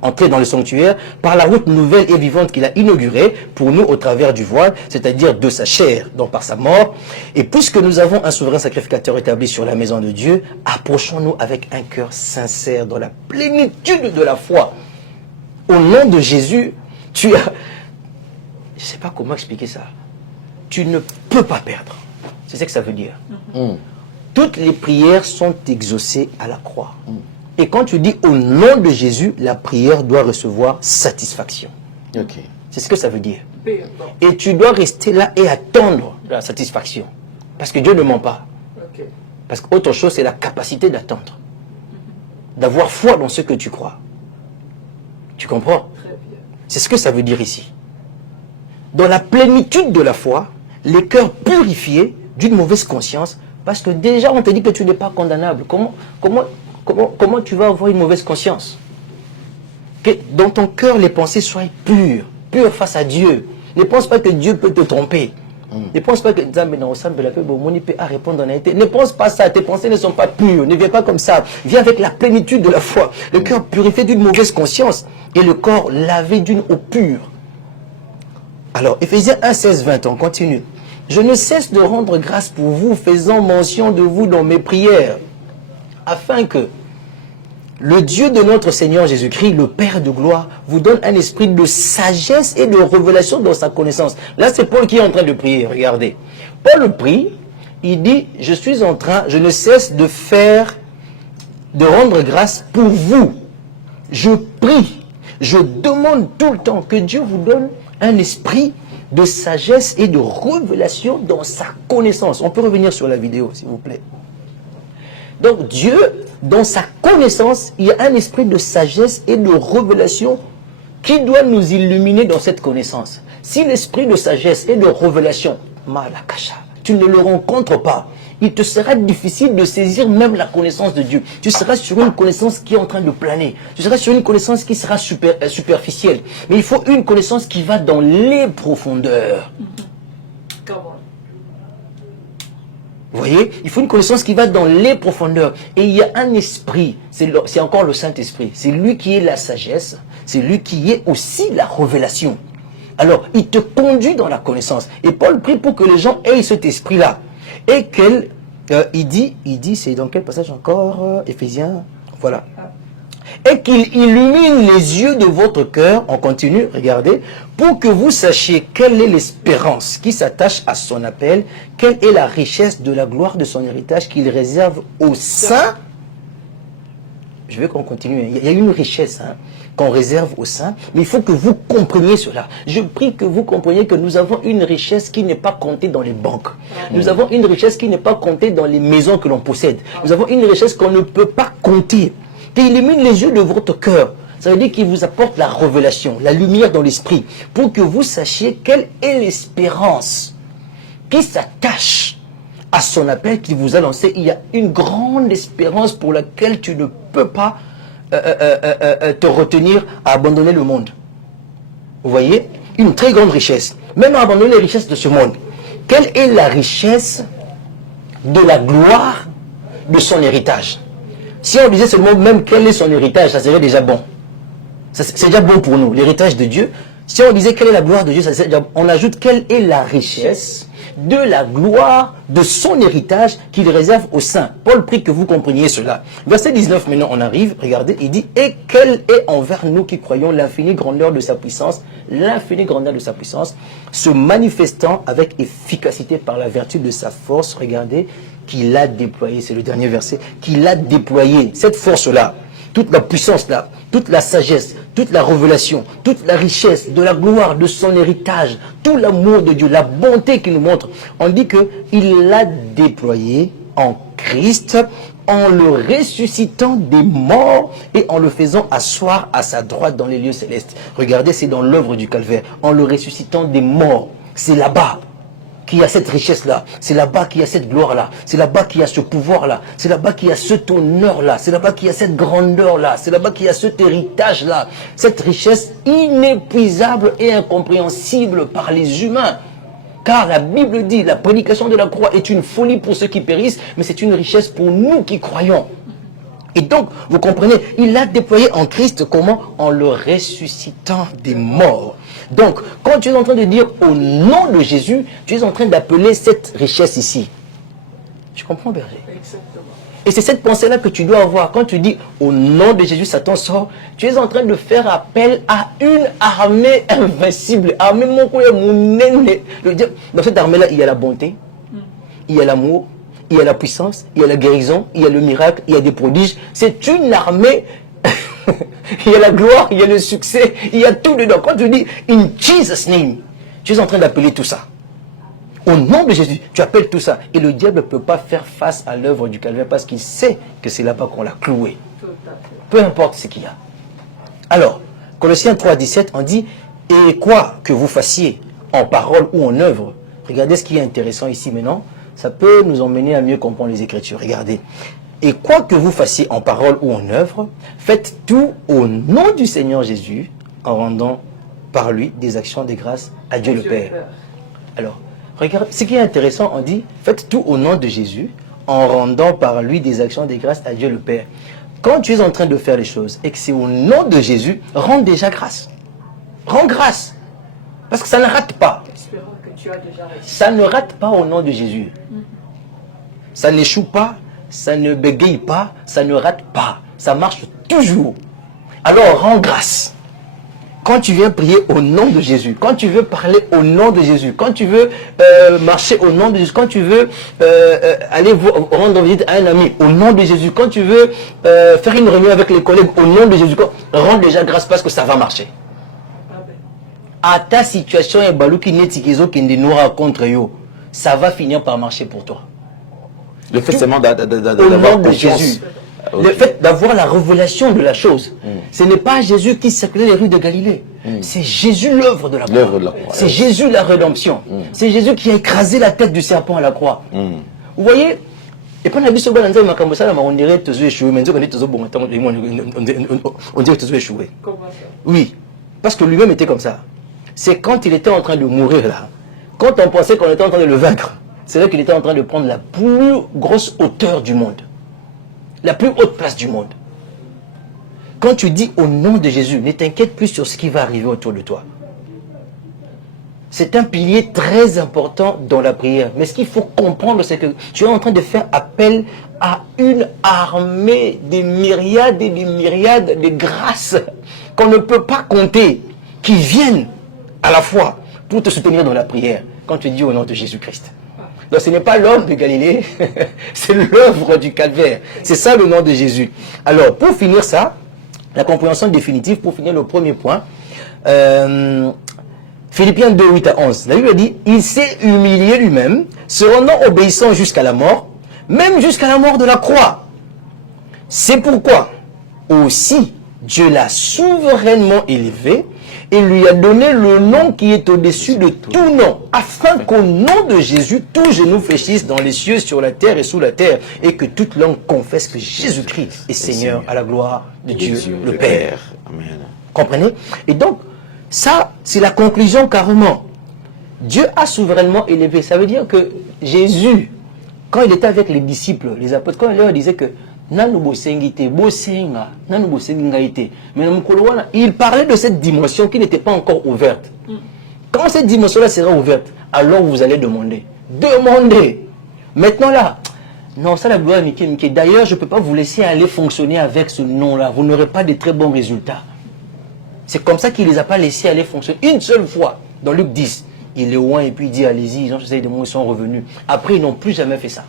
Entrer dans le sanctuaire par la route nouvelle et vivante qu'il a inaugurée pour nous au travers du voile, c'est-à-dire de sa chair, donc par sa mort. Et puisque nous avons un souverain sacrificateur établi sur la maison de Dieu, approchons-nous avec un cœur sincère dans la plénitude de la foi. Au nom de Jésus, tu as... Je ne sais pas comment expliquer ça. Tu ne peux pas perdre. C'est ce que ça veut dire. Toutes les prières sont exaucées à la croix. Et quand tu dis au nom de Jésus, la prière doit recevoir satisfaction. Okay. C'est ce que ça veut dire. Bien. Et tu dois rester là et attendre la satisfaction. Parce que Dieu ne ment pas. Ok. Parce qu'autre chose, c'est la capacité d'attendre. D'avoir foi dans ce que tu crois. Tu comprends? Très bien. C'est ce que ça veut dire ici. Dans la plénitude de la foi, les cœurs purifiés d'une mauvaise conscience, parce que déjà on te dit que tu n'es pas condamnable. Comment tu vas avoir une mauvaise conscience? Que dans ton cœur, les pensées soient pures face à Dieu. Ne pense pas que Dieu peut te tromper. Ne pense pas que ne pense pas ça. Tes pensées ne sont pas pures. Ne viens pas comme ça. Viens avec la plénitude de la foi. Le cœur purifié d'une mauvaise conscience et le corps lavé d'une eau pure. Alors, Éphésiens 1, 16, 20, on continue. Je ne cesse de rendre grâce pour vous, faisant mention de vous dans mes prières, afin que le Dieu de notre Seigneur Jésus-Christ, le Père de gloire, vous donne un esprit de sagesse et de révélation dans sa connaissance. Là, c'est Paul qui est en train de prier. Regardez. Paul prie, il dit, je ne cesse de rendre grâce pour vous. Je prie, je demande tout le temps que Dieu vous donne un esprit de sagesse et de révélation dans sa connaissance. On peut revenir sur la vidéo, s'il vous plaît. Donc Dieu, dans sa connaissance, il y a un esprit de sagesse et de révélation qui doit nous illuminer dans cette connaissance. Si l'esprit de sagesse et de révélation, Malakasha, tu ne le rencontres pas, il te sera difficile de saisir même la connaissance de Dieu. Tu seras sur une connaissance qui est en train de planer. Tu seras sur une connaissance qui sera superficielle. Mais il faut une connaissance qui va dans les profondeurs. Comment? Vous voyez, il faut une connaissance qui va dans les profondeurs. Et il y a un esprit, c'est encore le Saint-Esprit. C'est lui qui est la sagesse, c'est lui qui est aussi la révélation. Alors, il te conduit dans la connaissance. Et Paul prie pour que les gens aient cet esprit-là. Et il dit, c'est dans quel passage encore? Éphésiens, voilà. et qu'il illumine les yeux de votre cœur, on continue, regardez, pour que vous sachiez quelle est l'espérance qui s'attache à son appel, quelle est la richesse de la gloire de son héritage qu'il réserve aux saints. Je veux qu'on continue, il y a une richesse qu'on réserve aux saints, mais il faut que vous compreniez cela. Je prie que vous compreniez que nous avons une richesse qui n'est pas comptée dans les banques. Nous avons une richesse qui n'est pas comptée dans les maisons que l'on possède. Nous avons une richesse qu'on ne peut pas compter, qui illumine les yeux de votre cœur. Ça veut dire qu'il vous apporte la révélation, la lumière dans l'esprit, pour que vous sachiez quelle est l'espérance qui s'attache à son appel qu'il vous a lancé. Il y a une grande espérance pour laquelle tu ne peux pas te retenir à abandonner le monde. Vous voyez? Une très grande richesse. Maintenant, abandonner les richesses de ce monde. Quelle est la richesse de la gloire de son héritage? Si on disait seulement même quel est son héritage, ça serait déjà bon. C'est déjà bon pour nous, l'héritage de Dieu. Si on disait quelle est la gloire de Dieu, ça serait déjà bon. On ajoute quelle est la richesse de la gloire de son héritage qu'il réserve aux saints. Paul prie que vous compreniez cela. Verset 19, maintenant on arrive, regardez, il dit « Et quelle est envers nous qui croyons l'infinie grandeur de sa puissance, se manifestant avec efficacité par la vertu de sa force, regardez, qu'il a déployé, c'est le dernier verset, qu'il a déployé, cette force-là, toute la puissance-là, toute la sagesse, toute la révélation, toute la richesse de la gloire de son héritage, tout l'amour de Dieu, la bonté qu'il nous montre. On dit qu'il l'a déployé en Christ, en le ressuscitant des morts et en le faisant asseoir à sa droite dans les lieux célestes. Regardez, c'est dans l'œuvre du calvaire, en le ressuscitant des morts. C'est là-bas qu'il y a cette richesse-là, c'est là-bas qu'il y a cette gloire-là, c'est là-bas qu'il y a ce pouvoir-là, c'est là-bas qu'il y a cet honneur-là, c'est là-bas qu'il y a cette grandeur-là, c'est là-bas qu'il y a cet héritage-là, cette richesse inépuisable et incompréhensible par les humains. Car la Bible dit, la prédication de la croix est une folie pour ceux qui périssent, mais c'est une richesse pour nous qui croyons. Et donc, vous comprenez, il l'a déployé en Christ, comment? En le ressuscitant des morts. Donc, quand tu es en train de dire au nom de Jésus, tu es en train d'appeler cette richesse ici. Tu comprends, berger? Exactement. Et c'est cette pensée-là que tu dois avoir. Quand tu dis au nom de Jésus, Satan sort, tu es en train de faire appel à une armée invincible. Dans cette armée-là, il y a la bonté, il y a l'amour, il y a la puissance, il y a la guérison, il y a le miracle, il y a des prodiges. C'est une armée. Il y a la gloire, il y a le succès, il y a tout dedans. Quand tu dis in Jesus' name, tu es en train d'appeler tout ça. Au nom de Jésus, tu appelles tout ça. Et le diable ne peut pas faire face à l'œuvre du calvaire parce qu'il sait que c'est là-bas qu'on l'a cloué. Peu importe ce qu'il y a. Alors, Colossiens 3,17, on dit « Et quoi que vous fassiez en parole ou en œuvre ». Regardez ce qui est intéressant ici maintenant. Ça peut nous emmener à mieux comprendre les Écritures. Regardez. Et quoi que vous fassiez en parole ou en œuvre, faites tout au nom du Seigneur Jésus, en rendant par lui des actions de grâce à Dieu le Père. Alors, regarde, ce qui est intéressant, on dit, faites tout au nom de Jésus, en rendant par lui des actions de grâce à Dieu le Père. Quand tu es en train de faire les choses et que c'est au nom de Jésus, rends déjà grâce. Rends grâce. Parce que ça ne rate pas. Espérons que tu as déjà réussi. Ça ne rate pas au nom de Jésus. Ça n'échoue pas. Ça ne bégaye pas, ça ne rate pas, ça marche toujours. Alors rends grâce. Quand tu viens prier au nom de Jésus, quand tu veux parler au nom de Jésus, quand tu veux marcher au nom de Jésus, quand tu veux aller rendre visite à un ami au nom de Jésus, quand tu veux faire une réunion avec les collègues au nom de Jésus, rends déjà grâce parce que ça va marcher. À ta situation, ça va finir par marcher pour toi. Le fait seulement Au d'avoir nom de Jésus. Le fait d'avoir la révélation de la chose. Ce n'est pas Jésus qui circulait les rues de Galilée. C'est Jésus l'œuvre de la croix. C'est Jésus la rédemption. C'est Jésus qui a écrasé la tête du serpent à la croix. Vous voyez? Et puis on dirait que tu as échoué. On dirait que tu as échoué. Comment ça? Oui. Parce que lui-même était comme ça. C'est quand il était en train de mourir là. Quand on pensait qu'on était en train de le vaincre. C'est là qu'il était en train de prendre la plus grosse hauteur du monde. La plus haute place du monde. Quand tu dis au nom de Jésus, ne t'inquiète plus sur ce qui va arriver autour de toi. c'est un pilier très important dans la prière. Mais ce qu'il faut comprendre, c'est que tu es en train de faire appel à une armée des myriades et des myriades de grâces qu'on ne peut pas compter, qui viennent à la fois pour te soutenir dans la prière quand tu dis au nom de Jésus-Christ. Donc ce n'est pas l'homme de Galilée, c'est l'œuvre du calvaire. C'est ça le nom de Jésus. Alors, pour finir ça, la compréhension définitive, pour finir le premier point, Philippiens 2, 8 à 11. La Bible dit, il s'est humilié lui-même, se rendant obéissant jusqu'à la mort, même jusqu'à la mort de la croix. C'est pourquoi aussi Dieu l'a souverainement élevé et lui a donné le nom qui est au-dessus de tout nom, afin qu'au nom de Jésus, tout genou fléchisse dans les cieux, sur la terre et sous la terre, et que toute langue confesse que Jésus-Christ est Seigneur à la gloire de Dieu le Père. Amen. Comprenez? Et donc, ça, c'est la conclusion carrément. Dieu a souverainement élevé. Ça veut dire que Jésus, quand il était avec les disciples, les apôtres, quand il leur disait que il parlait de cette dimension qui n'était pas encore ouverte. Quand cette dimension-là sera ouverte, alors vous allez demander. Demandez. Maintenant là, non, ça la gloire Mickey. D'ailleurs, je ne peux pas vous laisser aller fonctionner avec ce nom-là. Vous n'aurez pas de très bons résultats. C'est comme ça qu'il ne les a pas laissés aller fonctionner une seule fois. Dans Luc 10, il est loin et puis il dit allez-y, ils ont chassé les démons, ils sont revenus. Après, ils n'ont plus jamais fait ça.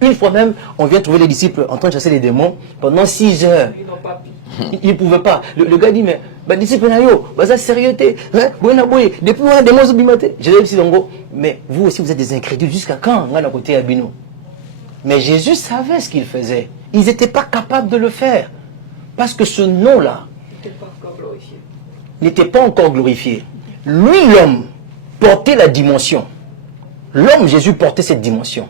Une fois même, on vient trouver les disciples en train de chasser les démons pendant 6 heures. Ils n'ont pas pu. Ils ne pouvaient pas. Le gars dit, mais, disciple, ça sérieuxité. Depuis on a des démons sublimatés. Je dis, mais vous aussi, vous êtes des incrédules. Jusqu'à quand on a côté Abino? Mais Jésus savait ce qu'il faisait. Ils n'étaient pas capables de le faire. Parce que ce nom-là n'était pas encore glorifié. Lui, l'homme, portait la dimension. L'homme, Jésus, portait cette dimension.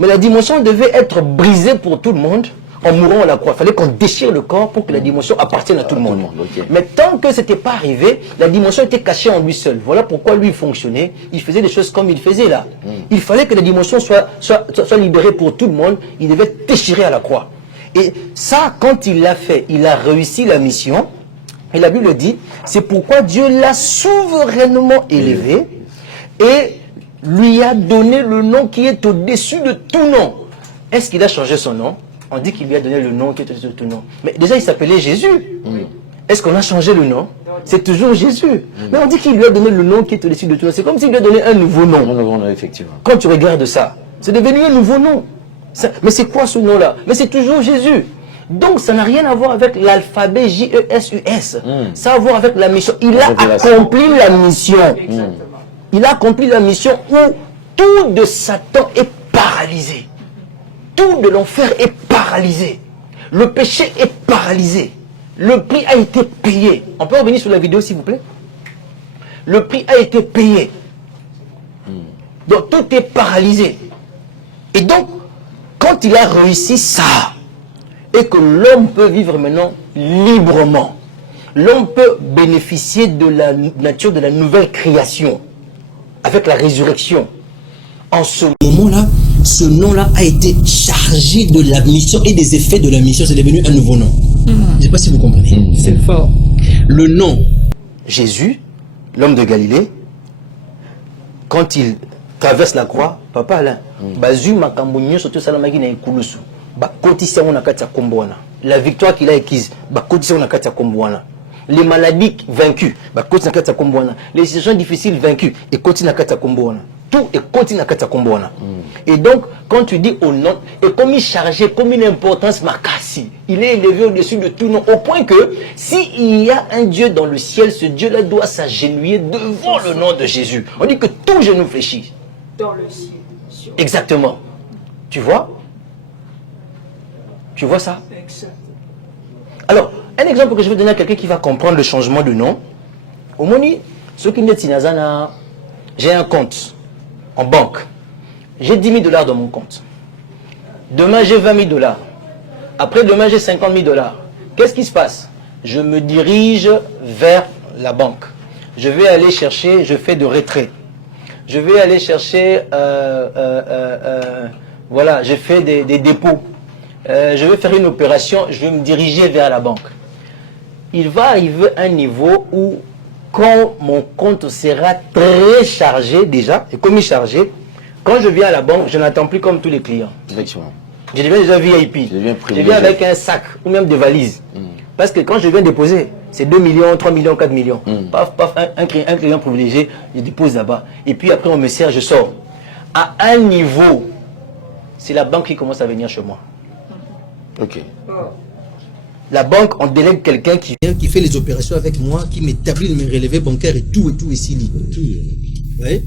Mais la dimension devait être brisée pour tout le monde en mourant à la croix. Il fallait qu'on déchire le corps pour que la dimension appartienne à tout le monde. Okay. Mais tant que ce n'était pas arrivé, la dimension était cachée en lui seul. Voilà pourquoi lui fonctionnait. Il faisait des choses comme il faisait là. Il fallait que la dimension soit libérée pour tout le monde. Il devait déchirer à la croix. Et ça, quand il l'a fait, il a réussi la mission. Et la Bible dit, c'est pourquoi Dieu l'a souverainement élevé et lui a donné le nom qui est au-dessus de tout nom. Est-ce qu'il a changé son nom? On dit qu'il lui a donné le nom qui est au-dessus de tout nom. Mais déjà, il s'appelait Jésus. Est-ce qu'on a changé le nom? C'est toujours Jésus. Mais on dit qu'il lui a donné le nom qui est au-dessus de tout nom. C'est comme s'il lui a donné un nouveau nom. Un nouveau nom, effectivement. Quand tu regardes ça, c'est devenu un nouveau nom. Mais c'est quoi ce nom-là? Mais c'est toujours Jésus. Donc, ça n'a rien à voir avec l'alphabet J-E-S-U-S. Ça a à voir avec la mission. Il a accompli la mission. Il a accompli la mission où tout de Satan est paralysé. Tout de l'enfer est paralysé. Le péché est paralysé. Le prix a été payé. On peut revenir sur la vidéo, s'il vous plaît? Le prix a été payé. Donc, tout est paralysé. Et donc, quand il a réussi ça, et que l'homme peut vivre maintenant librement, l'homme peut bénéficier de la nature de la nouvelle création, avec la résurrection. En ce moment-là, ce nom-là a été chargé de la mission et des effets de la mission. C'est devenu un nouveau nom. Je ne sais pas si vous comprenez. C'est fort. Le nom Jésus, l'homme de Galilée, quand il traverse la croix, papa Alain, la victoire qu'il a acquise, les maladies vaincues, les situations difficiles vaincues, et continue à tout et continue à et donc, quand tu dis au nom, et comme il chargeait, comme une importance makasi, il est élevé au-dessus de tout nom, au point que s'il y a un Dieu dans le ciel, ce Dieu-là doit s'agenouiller devant le nom de Jésus. On dit que tout genou fléchit. Dans le ciel. Sur... Exactement. Tu vois? Tu vois ça? Exactement. Alors, un exemple que je vais donner à quelqu'un qui va comprendre le changement de nom. Au Moni, ceux qui me disent, j'ai un compte en banque. J'ai 10 000 $ dans mon compte. Demain, j'ai 20 000 $. Après, demain, j'ai 50 000 $. Qu'est-ce qui se passe? Je me dirige vers la banque. Je vais aller chercher, je fais de retrait. Je vais aller chercher, voilà, je fais des dépôts. Je vais faire une opération, je vais me diriger vers la banque. Il va arriver un niveau où quand mon compte sera très chargé déjà, et comme il est chargé, quand je viens à la banque, je n'attends plus comme tous les clients. Effectivement. Je deviens déjà VIP. Je viens avec un sac ou même des valises. Parce que quand je viens déposer, c'est 2 millions, 3 millions, 4 millions. Paf, paf, un client privilégié, je dépose là-bas. Et puis après, on me sert, je sors. À un niveau, c'est la banque qui commence à venir chez moi. Ok. La banque, on délègue quelqu'un qui vient, qui fait les opérations avec moi, qui m'établit mes relevés bancaires et tout ici. Vous voyez?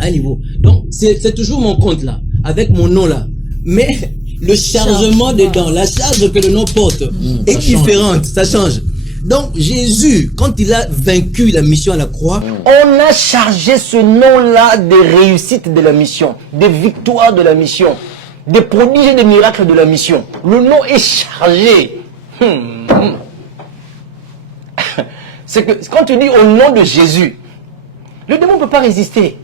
À un niveau. Donc, c'est toujours mon compte là, avec mon nom là. Mais le chargement dedans, la charge que le nom porte est différente, ça change. Donc, Jésus, quand il a vaincu la mission à la croix, on a chargé ce nom-là des réussites de la mission, des victoires de la mission, des prodiges et des miracles de la mission. Le nom est chargé. C'est que quand tu dis au nom de Jésus, le démon ne peut pas résister.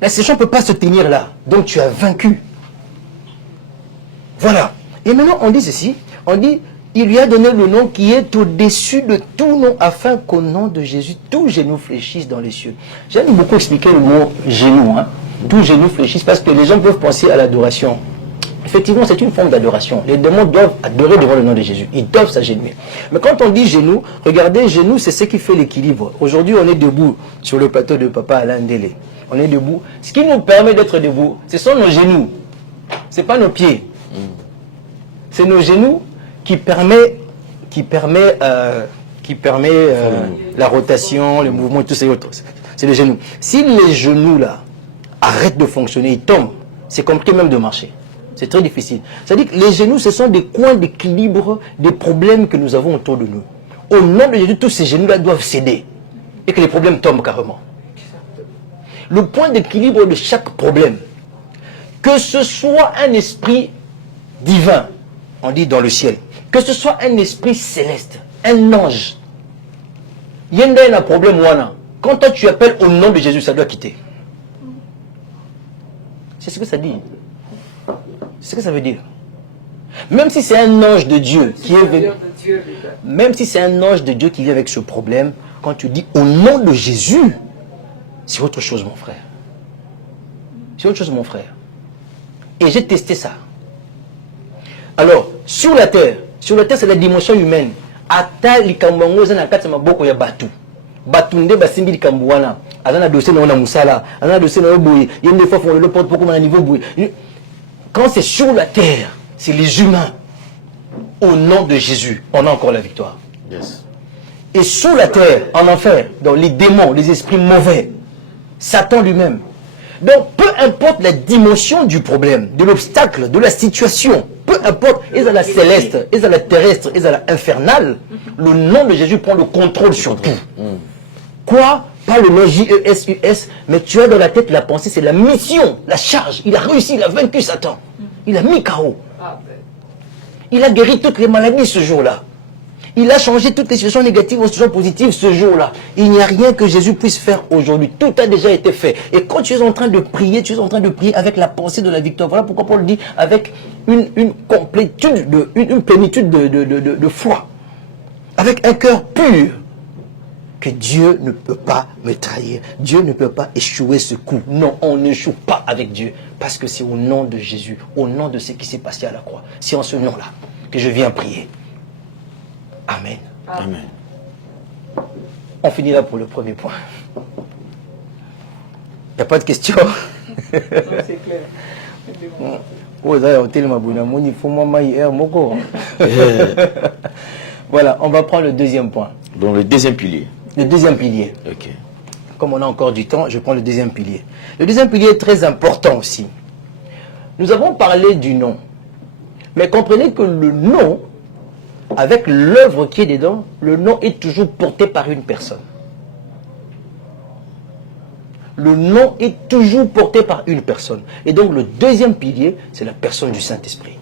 La session ne peut pas se tenir là. Donc tu as vaincu. Voilà. Et maintenant on dit ceci, on dit, il lui a donné le nom qui est au-dessus de tout nom, afin qu'au nom de Jésus, tout genou fléchisse dans les cieux. J'aime beaucoup expliquer le mot genou. Tout genou fléchisse parce que les gens peuvent penser à l'adoration. Effectivement, c'est une forme d'adoration. Les démons doivent adorer devant le nom de Jésus. Ils doivent s'agenouiller. Mais quand on dit genou, regardez, genou, c'est ce qui fait l'équilibre. Aujourd'hui, on est debout sur le plateau de Papa Alain Délé. On est debout. Ce qui nous permet d'être debout, ce sont nos genoux. Ce n'est pas nos pieds. C'est nos genoux qui permet la rotation, le mouvement et tout ces autres. C'est les genoux. Si les genoux là arrêtent de fonctionner, ils tombent, c'est compliqué même de marcher. C'est très difficile. C'est-à-dire que les genoux, ce sont des coins d'équilibre des problèmes que nous avons autour de nous. Au nom de Jésus, tous ces genoux-là doivent céder et que les problèmes tombent carrément. Le point d'équilibre de chaque problème, que ce soit un esprit divin, on dit dans le ciel, que ce soit un esprit céleste, un ange, il y a un problème, quand toi tu appelles au nom de Jésus, ça doit quitter. C'est ce que ça dit. C'est ce que ça veut dire. Même si c'est un ange de Dieu qui est venu, même si c'est un ange de Dieu qui vient avec ce problème, quand tu dis au nom de Jésus, c'est autre chose, mon frère. C'est autre chose, mon frère. Et j'ai testé ça. Alors, sur la terre, c'est la dimension humaine. Ata likambango za na kati maboko ya batu. Batu nde basimbi likambo wana. Azana dossier na musala, azana dossier na boye, yende fois font le porte pour comme niveau boye. Quand c'est sur la terre, c'est les humains. Au nom de Jésus, on a encore la victoire. Yes. Et sous la terre, en enfer, dans les démons, les esprits mauvais, Satan lui-même. Donc, peu importe la dimension du problème, de l'obstacle, de la situation, peu importe, est-ce à la céleste, est-ce à la terrestre, est-ce à la infernale, le nom de Jésus prend le contrôle sur tout. Quoi? Pas le nom J-E-S-U-S, mais tu as dans la tête la pensée, c'est la mission, la charge. Il a réussi, il a vaincu Satan. Il a mis KO. Il a guéri toutes les maladies ce jour-là. Il a changé toutes les situations négatives en situations positives ce jour-là. Il n'y a rien que Jésus puisse faire aujourd'hui. Tout a déjà été fait. Et quand tu es en train de prier, tu es en train de prier avec la pensée de la victoire. Voilà pourquoi Paul dit avec une complétude, une plénitude de foi. Avec un cœur pur. Que Dieu ne peut pas me trahir. Dieu ne peut pas échouer ce coup. Non, on n'échoue pas avec Dieu. Parce que c'est au nom de Jésus, au nom de ce qui s'est passé à la croix. C'est en ce nom-là que je viens prier. Amen. Amen. On finit là pour le premier point. Il n'y a pas de questions? C'est clair. Voilà, on va prendre le deuxième point. Donc le deuxième pilier. Le deuxième pilier. Ok. Comme on a encore du temps, je prends le deuxième pilier. Le deuxième pilier est très important aussi. Nous avons parlé du nom. Mais comprenez que le nom, avec l'œuvre qui est dedans, le nom est toujours porté par une personne. Le nom est toujours porté par une personne. Et donc le deuxième pilier, c'est la personne du Saint-Esprit.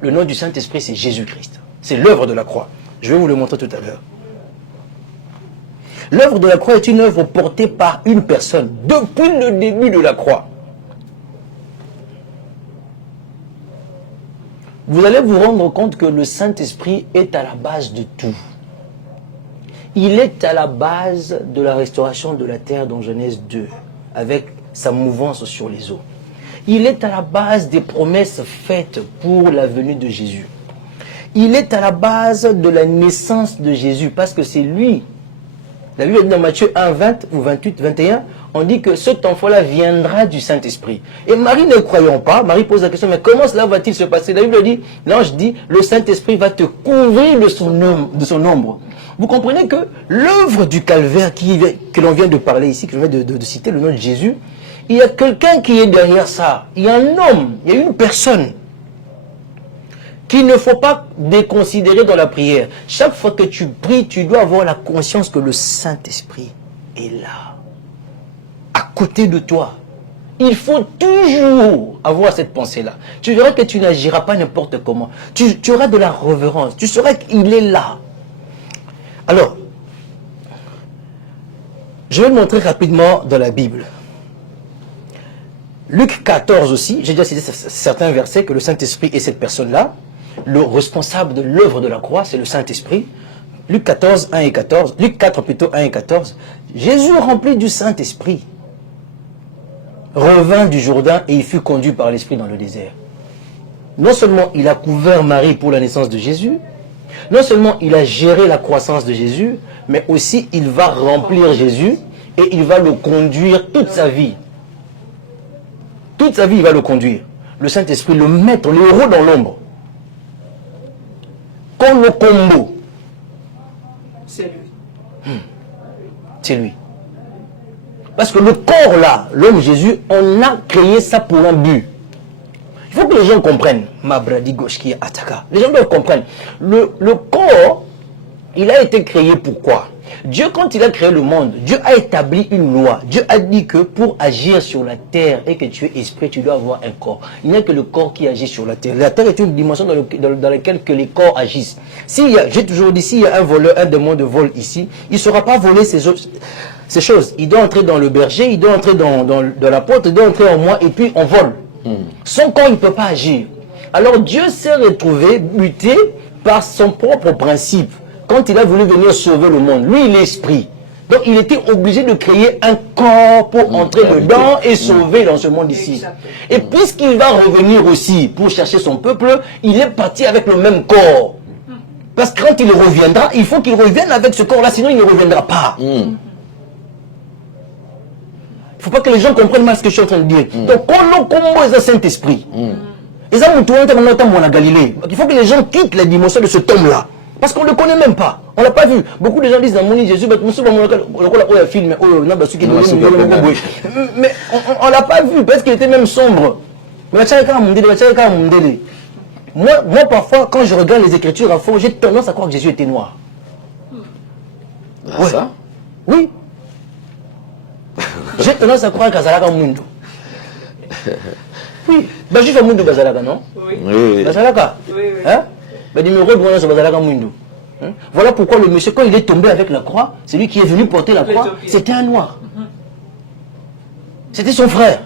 Le nom du Saint-Esprit, c'est Jésus-Christ. C'est l'œuvre de la croix. Je vais vous le montrer tout à l'heure. L'œuvre de la croix est une œuvre portée par une personne depuis le début de la croix. Vous allez vous rendre compte que le Saint-Esprit est à la base de tout. Il est à la base de la restauration de la terre dans Genèse 2, avec sa mouvance sur les eaux. Il est à la base des promesses faites pour la venue de Jésus. Il est à la base de la naissance de Jésus, parce que c'est lui. La Bible dit dans Matthieu 1, 20 ou 28, 21, on dit que cet enfant-là viendra du Saint-Esprit. Et Marie ne croyant pas, Marie pose la question, mais comment cela va-t-il se passer? La Bible dit, l'ange dit, le Saint-Esprit va te couvrir de son ombre. Vous comprenez que l'œuvre du calvaire que l'on vient de parler ici, que je viens de citer, le nom de Jésus, il y a quelqu'un qui est derrière ça. Il y a un homme, il y a une personne qu'il ne faut pas déconsidérer dans la prière. Chaque fois que tu pries, tu dois avoir la conscience que le Saint-Esprit est là, à côté de toi. Il faut toujours avoir cette pensée-là. Tu verras que tu n'agiras pas n'importe comment. Tu auras de la révérence. Tu sauras qu'il est là. Alors, je vais le montrer rapidement dans la Bible. Luc 14 aussi, j'ai déjà cité certains versets que le Saint-Esprit est cette personne-là. Le responsable de l'œuvre de la croix, c'est le Saint-Esprit. Luc 14, 1 et 14. Luc 4 plutôt, 1 et 14. Jésus rempli du Saint-Esprit revint du Jourdain et il fut conduit par l'Esprit dans le désert. Non seulement il a couvert Marie pour la naissance de Jésus, non seulement il a géré la croissance de Jésus, mais aussi il va remplir Jésus et il va le conduire toute sa vie. Toute sa vie, il va le conduire. Le Saint-Esprit, le maître, le héros dans l'ombre. Comme le combo. C'est lui. C'est lui. Parce que le corps là, l'homme Jésus, on a créé ça pour un but. Il faut que les gens comprennent. Mabradi Goshki Ataka. Les gens doivent comprendre. Le corps, il a été créé pourquoi? Dieu, quand il a créé le monde, Dieu a établi une loi. Dieu a dit que pour agir sur la terre et que tu es esprit, tu dois avoir un corps. Il n'y a que le corps qui agit sur la terre. La terre est une dimension dans laquelle que les corps agissent. J'ai toujours dit, s'il y a un voleur, un démon de vol ici, il ne saura pas voler ces choses. Il doit entrer dans le berger, il doit entrer dans la porte, il doit entrer en moi et puis on vole. Son corps, il ne peut pas agir. Alors Dieu s'est retrouvé buté par son propre principe. Quand il a voulu venir sauver le monde, lui il est esprit. Donc il était obligé de créer un corps pour entrer dedans et sauver dans ce monde ici. Et puisqu'il va revenir aussi pour chercher son peuple, il est parti avec le même corps. Parce que quand il reviendra, il faut qu'il revienne avec ce corps-là, sinon il ne reviendra pas. Il ne faut pas que les gens comprennent mal ce que je suis en train de dire. Donc quand on est un Saint-Esprit, il faut que les gens quittent la dimension de cet homme-là. Parce qu'on ne le connaît même pas. On ne l'a pas vu. Beaucoup de gens disent dans mon Jésus, mais on ne l'a pas vu parce qu'il était même sombre. Moi, parfois, quand je regarde les Écritures à fond, j'ai tendance à croire que Jésus était noir. Ah, ça? Oui. J'ai tendance à croire qu'Azalaka Mundo. Oui. Juste Mundo Bazalaka, non? Oui. Bazalaka. Oui. Hein? Voilà pourquoi le monsieur, quand il est tombé avec la croix, c'est lui qui est venu porter la croix, c'était un noir. C'était son frère.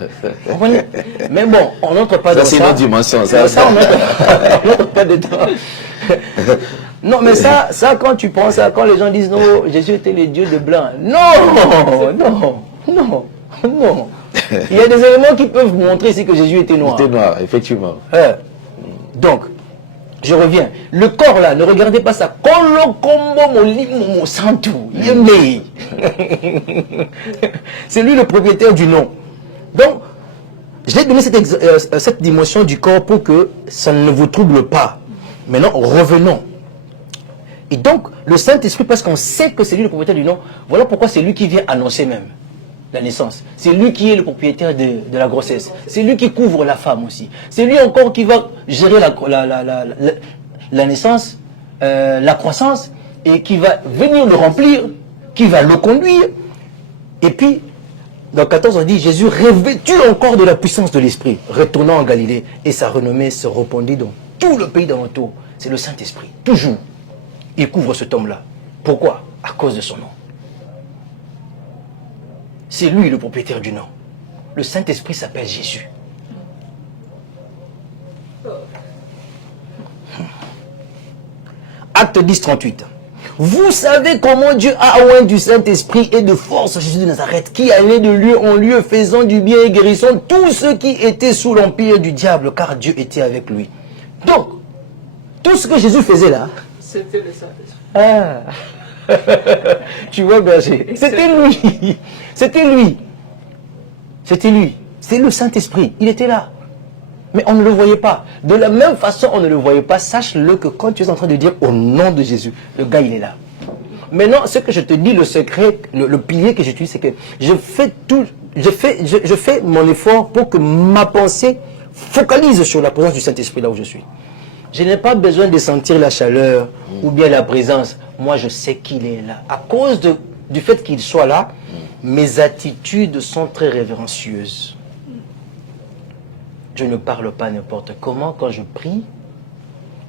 Vous comprenez? Mais bon, on n'entre pas dans ça. C'est une autre dimension. Ça on n'entre pas dedans. Non, mais ça, quand tu penses à, quand les gens disent non, Jésus était le Dieu de blanc. Non. Il y a des éléments qui peuvent montrer ici que Jésus était noir. Il était noir, effectivement. Donc, je reviens. Le corps là, ne regardez pas ça. C'est lui le propriétaire du nom. Donc, je l'ai donné cette dimension du corps pour que ça ne vous trouble pas. Maintenant, revenons. Et donc, le Saint-Esprit, parce qu'on sait que c'est lui le propriétaire du nom, voilà pourquoi c'est lui qui vient annoncer même la naissance. C'est lui qui est le propriétaire de la grossesse. C'est lui qui couvre la femme aussi. C'est lui encore qui va gérer la naissance, la croissance, et qui va venir le remplir, qui va le conduire. Et puis, dans 14, on dit, Jésus revêtu encore de la puissance de l'Esprit, retournant en Galilée, et sa renommée se répandit dans tout le pays d'alentour. C'est le Saint-Esprit, toujours. Il couvre cet homme-là. Pourquoi? À cause de son nom. C'est lui le propriétaire du nom. Le Saint-Esprit s'appelle Jésus. Acte 10, 38. Vous savez comment Dieu a oint du Saint-Esprit et de force à Jésus de Nazareth, qui allait de lieu en lieu, faisant du bien et guérissant tous ceux qui étaient sous l'empire du diable, car Dieu était avec lui. Donc, tout ce que Jésus faisait là, C'était le Saint-Esprit. tu vois, berger, c'était lui. C'était lui. C'était lui. C'est le Saint-Esprit. Il était là. Mais on ne le voyait pas. De la même façon, on ne le voyait pas. Sache-le que quand tu es en train de dire au nom de Jésus, le gars, il est là. Maintenant, ce que je te dis, le secret, le pilier que j'utilise, c'est que je fais mon effort pour que ma pensée focalise sur la présence du Saint-Esprit là où je suis. Je n'ai pas besoin de sentir la chaleur ou bien la présence. Moi, je sais qu'il est là. À cause du fait qu'il soit là, mes attitudes sont très révérencieuses. Je ne parle pas n'importe comment quand je prie.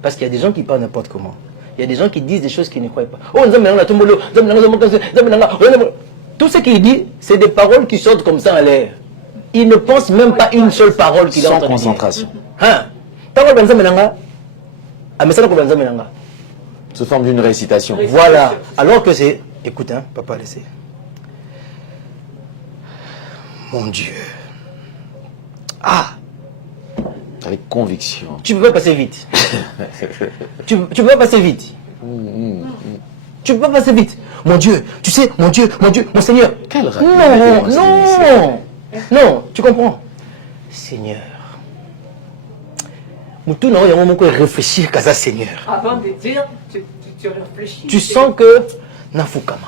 Parce qu'il y a des gens qui parlent n'importe comment. Il y a des gens qui disent des choses qu'ils ne croient pas. Oh, tout ce qu'il dit, c'est des paroles qui sortent comme ça en l'air. Il ne pense même pas une seule parole qu'il a en train de dire. Sans concentration. Sous forme d'une récitation. Voilà. Alors que c'est... Écoute, hein, papa, laissez. Mon Dieu. Ah! Avec conviction. Tu peux pas passer vite. tu peux pas passer vite. Tu peux pas passer vite. Mon Dieu, tu sais, mon Dieu, mon Seigneur. Quelle Non, tu comprends. Seigneur. Moutou non, il y a un moment où réfléchir qu'à ça, Seigneur. Avant de dire, tu réfléchis. Tu sens que Nafukama.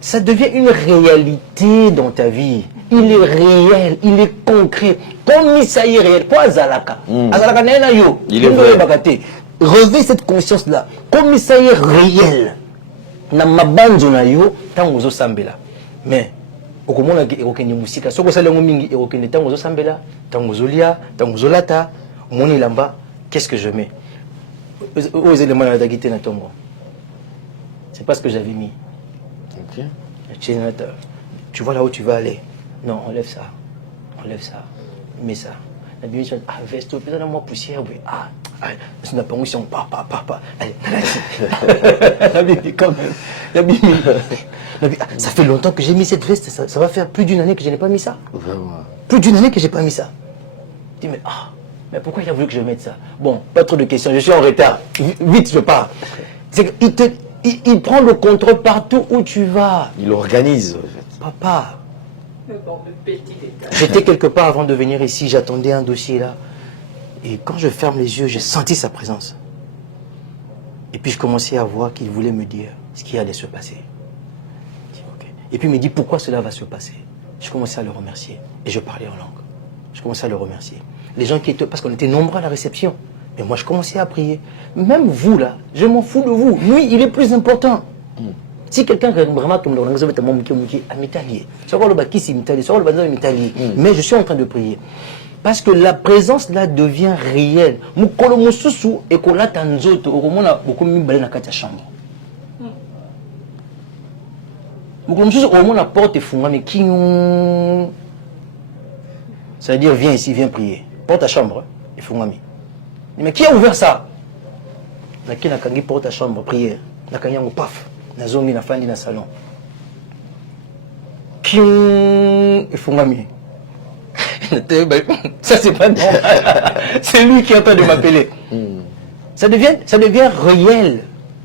Ça devient une réalité dans ta vie. Il est réel, il est concret. Comme ça y est réel, quoi Azalaka? Azalaka nena yo. Il est vrai. Revez cette conscience-là. Comme ça y est réel. Na mabanzo na yo, tango zo sambela. Mais, okomona ki erokende musika. Soko salengo mingi erokende tango zo sambela, tango zo lia, tango zo lata, moni lamba, qu'est-ce que je mets? Aux éléments de la guitare na tombo. C'est pas ce que j'avais mis. Ok. Tu vois là où tu vas aller. Non, enlève ça. Enlève ça. Mets ça. La Bible dit, ah, veste, peut-être moi poussière, oui. Ah, c'est une apparition. Papa. Allez. La Bible dit quand même. La Bible dit, ça fait longtemps que j'ai mis cette veste. Ça va faire plus d'une année que je n'ai pas mis ça. Vraiment. Plus d'une année que je n'ai pas mis ça. Je dis, mais pourquoi il a voulu que je mette ça? Bon, pas trop de questions. Je suis en retard. Vite, je pars. C'est il prend le contrôle partout où tu vas. Il organise, en fait. Papa. Bon, le petit détail. J'étais quelque part avant de venir ici, j'attendais un dossier là. Et quand je ferme les yeux, j'ai senti sa présence. Et puis je commençais à voir qu'il voulait me dire ce qui allait se passer. Je dis, ok. Et puis il me dit pourquoi cela va se passer. Je commençais à le remercier. Et je parlais en langue. Je commençais à le remercier. Les gens qui étaient... Parce qu'on était nombreux à la réception. Et moi je commençais à prier. Même vous là, je m'en fous de vous. Lui, il est plus important. Si quelqu'un vraiment comme mais je suis en train de prier. Parce que la présence là devient réelle. C'est-à-dire, viens ici, viens prier. Porte ta chambre. Mais qui a ouvert ça? Qui n'a qu'à porte ta chambre, prière. N'a qu'à paf. Nazomi na fandi na salon. Ça c'est pas normal. C'est lui qui est en train de m'appeler. Ça devient réel.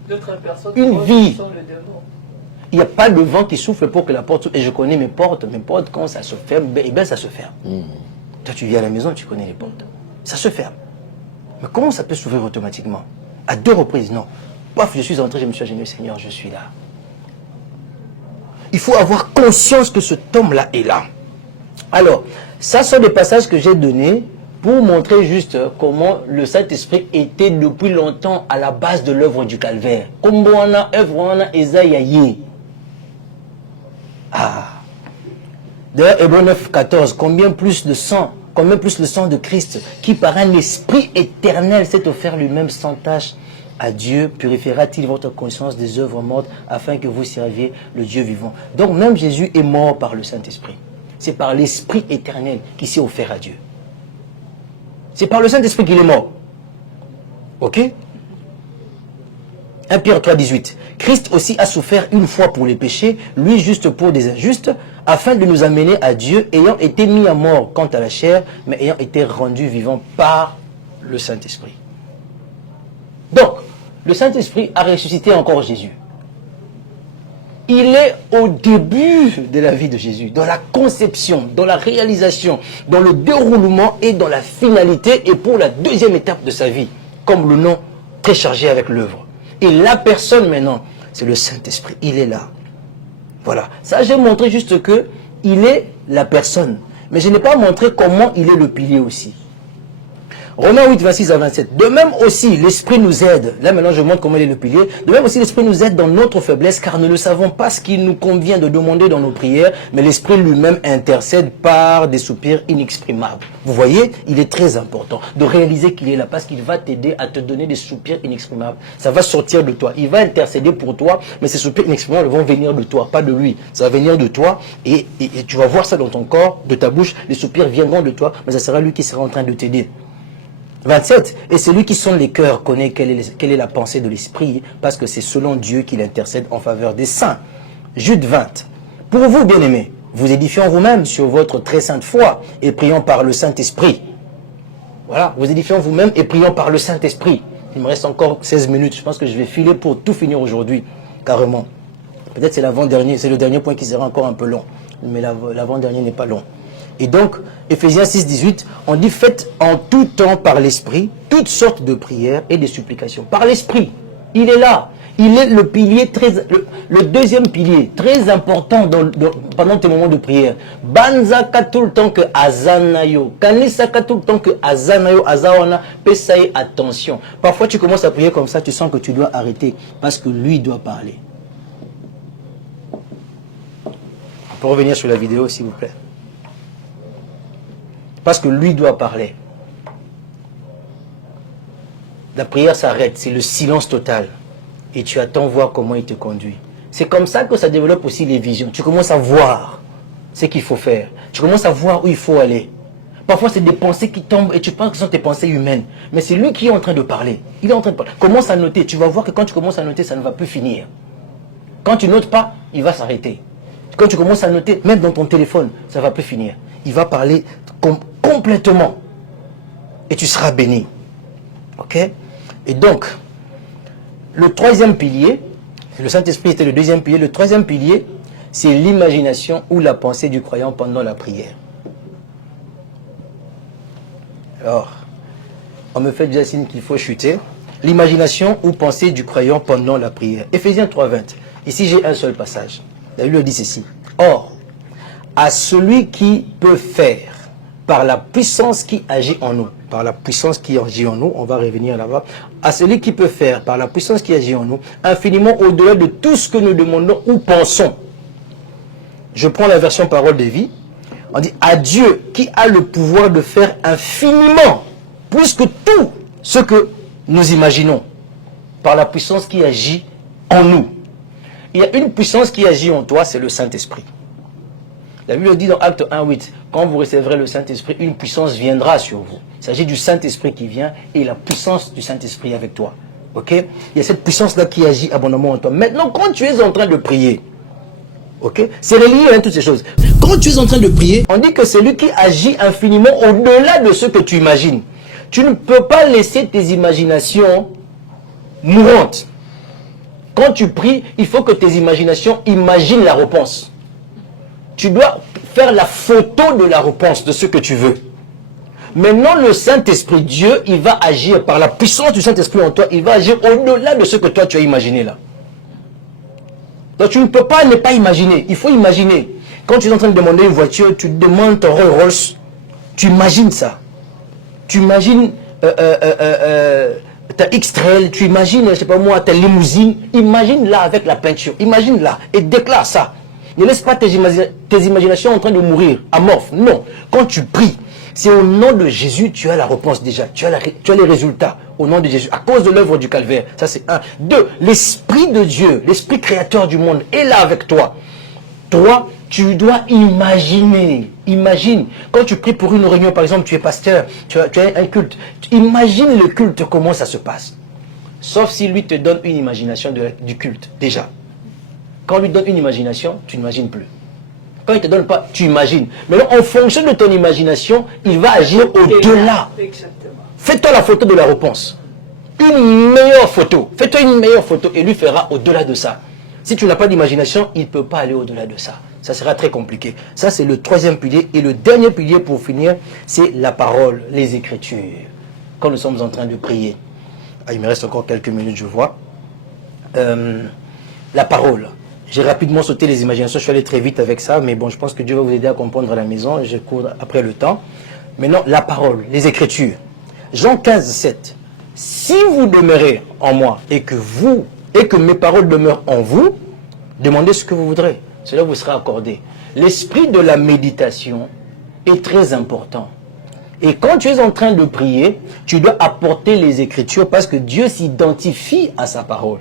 D'autres personnes Une vie. sont le démon. Il n'y a pas de vent qui souffle pour que la porte s'ouvre. Et je connais mes portes quand ça se ferme, eh bien ça se ferme. Toi tu viens à la maison, tu connais les portes. Ça se ferme. Mais comment ça peut s'ouvrir automatiquement? À 2 reprises, non. Paf, je suis entré, je me suis agenouillé, Seigneur, je suis là. Il faut avoir conscience que cet homme-là est là. Alors, ça sont des passages que j'ai donnés pour montrer juste comment le Saint-Esprit était depuis longtemps à la base de l'œuvre du Calvaire. D'ailleurs, Hébreux 9, 14, combien plus le sang de Christ, qui par un esprit éternel s'est offert lui-même sans tâche à Dieu, purifiera-t-il votre conscience des œuvres mortes afin que vous serviez le Dieu vivant. Donc même Jésus est mort par le Saint-Esprit. C'est par l'Esprit éternel qui s'est offert à Dieu. C'est par le Saint-Esprit qu'il est mort. Ok? 1 Pierre 3, 18. Christ aussi a souffert une fois pour les péchés, lui juste pour des injustes, afin de nous amener à Dieu, ayant été mis à mort quant à la chair, mais ayant été rendu vivant par le Saint-Esprit. Donc, le Saint-Esprit a ressuscité encore Jésus. Il est au début de la vie de Jésus, dans la conception, dans la réalisation, dans le déroulement et dans la finalité et pour la deuxième étape de sa vie, comme le nom très chargé avec l'œuvre. Et la personne maintenant, c'est le Saint-Esprit. Il est là. Voilà. Ça, j'ai montré juste que il est la personne. Mais je n'ai pas montré comment il est le pilier aussi. Romains 8, 26 à 27. De même aussi, l'Esprit nous aide. Là, maintenant, je montre comment il est le pilier. De même aussi, l'Esprit nous aide dans notre faiblesse, car nous ne savons pas ce qu'il nous convient de demander dans nos prières, mais l'Esprit lui-même intercède par des soupirs inexprimables. Vous voyez, il est très important de réaliser qu'il est là, parce qu'il va t'aider à te donner des soupirs inexprimables. Ça va sortir de toi. Il va intercéder pour toi, mais ces soupirs inexprimables vont venir de toi, pas de lui. Ça va venir de toi, et tu vas voir ça dans ton corps, de ta bouche. Les soupirs viendront de toi, mais ça sera lui qui sera en train de t'aider. 27. Et celui qui sonde les cœurs connaît quelle est la pensée de l'Esprit, parce que c'est selon Dieu qu'il intercède en faveur des saints. Jude 20. Pour vous, bien-aimés, vous édifiant vous-même sur votre très sainte foi et priant par le Saint-Esprit. Voilà, vous édifiant vous-même et priant par le Saint-Esprit. Il me reste encore 16 minutes. Je pense que je vais filer pour tout finir aujourd'hui, carrément. Peut-être c'est l'avant-dernier, c'est le dernier point qui sera encore un peu long. Mais l'avant-dernier n'est pas long. Et donc, Ephésiens 6, 18, on dit « Faites en tout temps par l'Esprit toutes sortes de prières et de supplications. » Par l'Esprit, il est là. Il est le pilier, le deuxième pilier, très important pendant tes moments de prière. Banzaka tout le temps que azanayo. Kanisaka tout le temps que azanayo, azawana, pesaye attention. Parfois, tu commences à prier comme ça, tu sens que tu dois arrêter parce que lui doit parler. On peut revenir sur la vidéo, s'il vous plaît. Parce que lui doit parler. La prière s'arrête, c'est le silence total. Et tu attends voir comment il te conduit. C'est comme ça que ça développe aussi les visions. Tu commences à voir ce qu'il faut faire. Tu commences à voir où il faut aller. Parfois, c'est des pensées qui tombent et tu penses que ce sont tes pensées humaines. Mais c'est lui qui est en train de parler. Il est en train de parler. Commence à noter. Tu vas voir que quand tu commences à noter, ça ne va plus finir. Quand tu notes pas, il va s'arrêter. Quand tu commences à noter, même dans ton téléphone, ça ne va plus finir. Il va parler complètement. Et tu seras béni. Ok? Et donc, le troisième pilier, le Saint-Esprit était le deuxième pilier. Le troisième pilier, c'est l'imagination ou la pensée du croyant pendant la prière. Alors, on me fait déjà signe qu'il faut chuter. L'imagination ou pensée du croyant pendant la prière. Ephésiens 3, 20. Ici, j'ai un seul passage. La Bible dit ceci. Or, à celui qui peut faire par la puissance qui agit en nous. Par la puissance qui agit en nous, on va revenir là-bas. À celui qui peut faire par la puissance qui agit en nous, infiniment au-delà de tout ce que nous demandons ou pensons. Je prends la version parole de vie. On dit à Dieu qui a le pouvoir de faire infiniment plus que tout ce que nous imaginons. Par la puissance qui agit en nous. Il y a une puissance qui agit en toi, c'est le Saint-Esprit. La Bible dit dans Acte 1, 8, quand vous recevrez le Saint-Esprit, une puissance viendra sur vous. Il s'agit du Saint-Esprit qui vient et la puissance du Saint-Esprit avec toi. Ok? Il y a cette puissance-là qui agit abondamment en toi. Maintenant, quand tu es en train de prier, ok? C'est relié à toutes ces choses. Quand tu es en train de prier, on dit que c'est lui qui agit infiniment au-delà de ce que tu imagines. Tu ne peux pas laisser tes imaginations mourantes. Quand tu pries, il faut que tes imaginations imaginent la réponse. Tu dois faire la photo de la réponse de ce que tu veux. Maintenant, le Saint-Esprit, Dieu, il va agir par la puissance du Saint-Esprit en toi. Il va agir au-delà de ce que toi tu as imaginé là. Donc tu ne peux pas ne pas imaginer. Il faut imaginer. Quand tu es en train de demander une voiture, tu demandes ton Rolls-Royce. Tu imagines ça. Tu imagines ta X-Trail, tu imagines, je sais pas moi, ta limousine. Imagine-la avec la peinture. Imagine-la et déclare ça. Ne laisse pas tes imaginations en train de mourir, amorphes. Non. Quand tu pries, c'est au nom de Jésus, tu as la réponse déjà. Tu as les résultats au nom de Jésus. À cause de l'œuvre du calvaire. Ça, c'est un. Deux, l'Esprit de Dieu, l'Esprit créateur du monde est là avec toi. Toi, tu dois imaginer. Imagine. Quand tu pries pour une réunion, par exemple, tu es pasteur, tu as un culte. Imagine le culte, comment ça se passe. sauf si lui te donne une imagination du culte, déjà. Quand on lui donne une imagination, tu n'imagines plus. Quand il ne te donne pas, tu imagines. Mais là, en fonction de ton imagination, il va agir au-delà. Exactement. Fais-toi la photo de la réponse. Une meilleure photo. Fais-toi une meilleure photo et lui fera au-delà de ça. Si tu n'as pas d'imagination, il ne peut pas aller au-delà de ça. Ça sera très compliqué. Ça, c'est le troisième pilier. Et le dernier pilier, pour finir, c'est la parole, les Écritures. Quand nous sommes en train de prier. Ah, il me reste encore quelques minutes, je vois. La parole. J'ai rapidement sauté les imaginations, je suis allé très vite avec ça, mais bon, je pense que Dieu va vous aider à comprendre à la maison, je cours après le temps. Maintenant, la parole, les Écritures. Jean 15, 7. Si vous demeurez en moi et que mes paroles demeurent en vous, demandez ce que vous voudrez. Cela vous sera accordé. L'esprit de la méditation est très important. Et quand tu es en train de prier, tu dois apporter les Écritures parce que Dieu s'identifie à sa parole.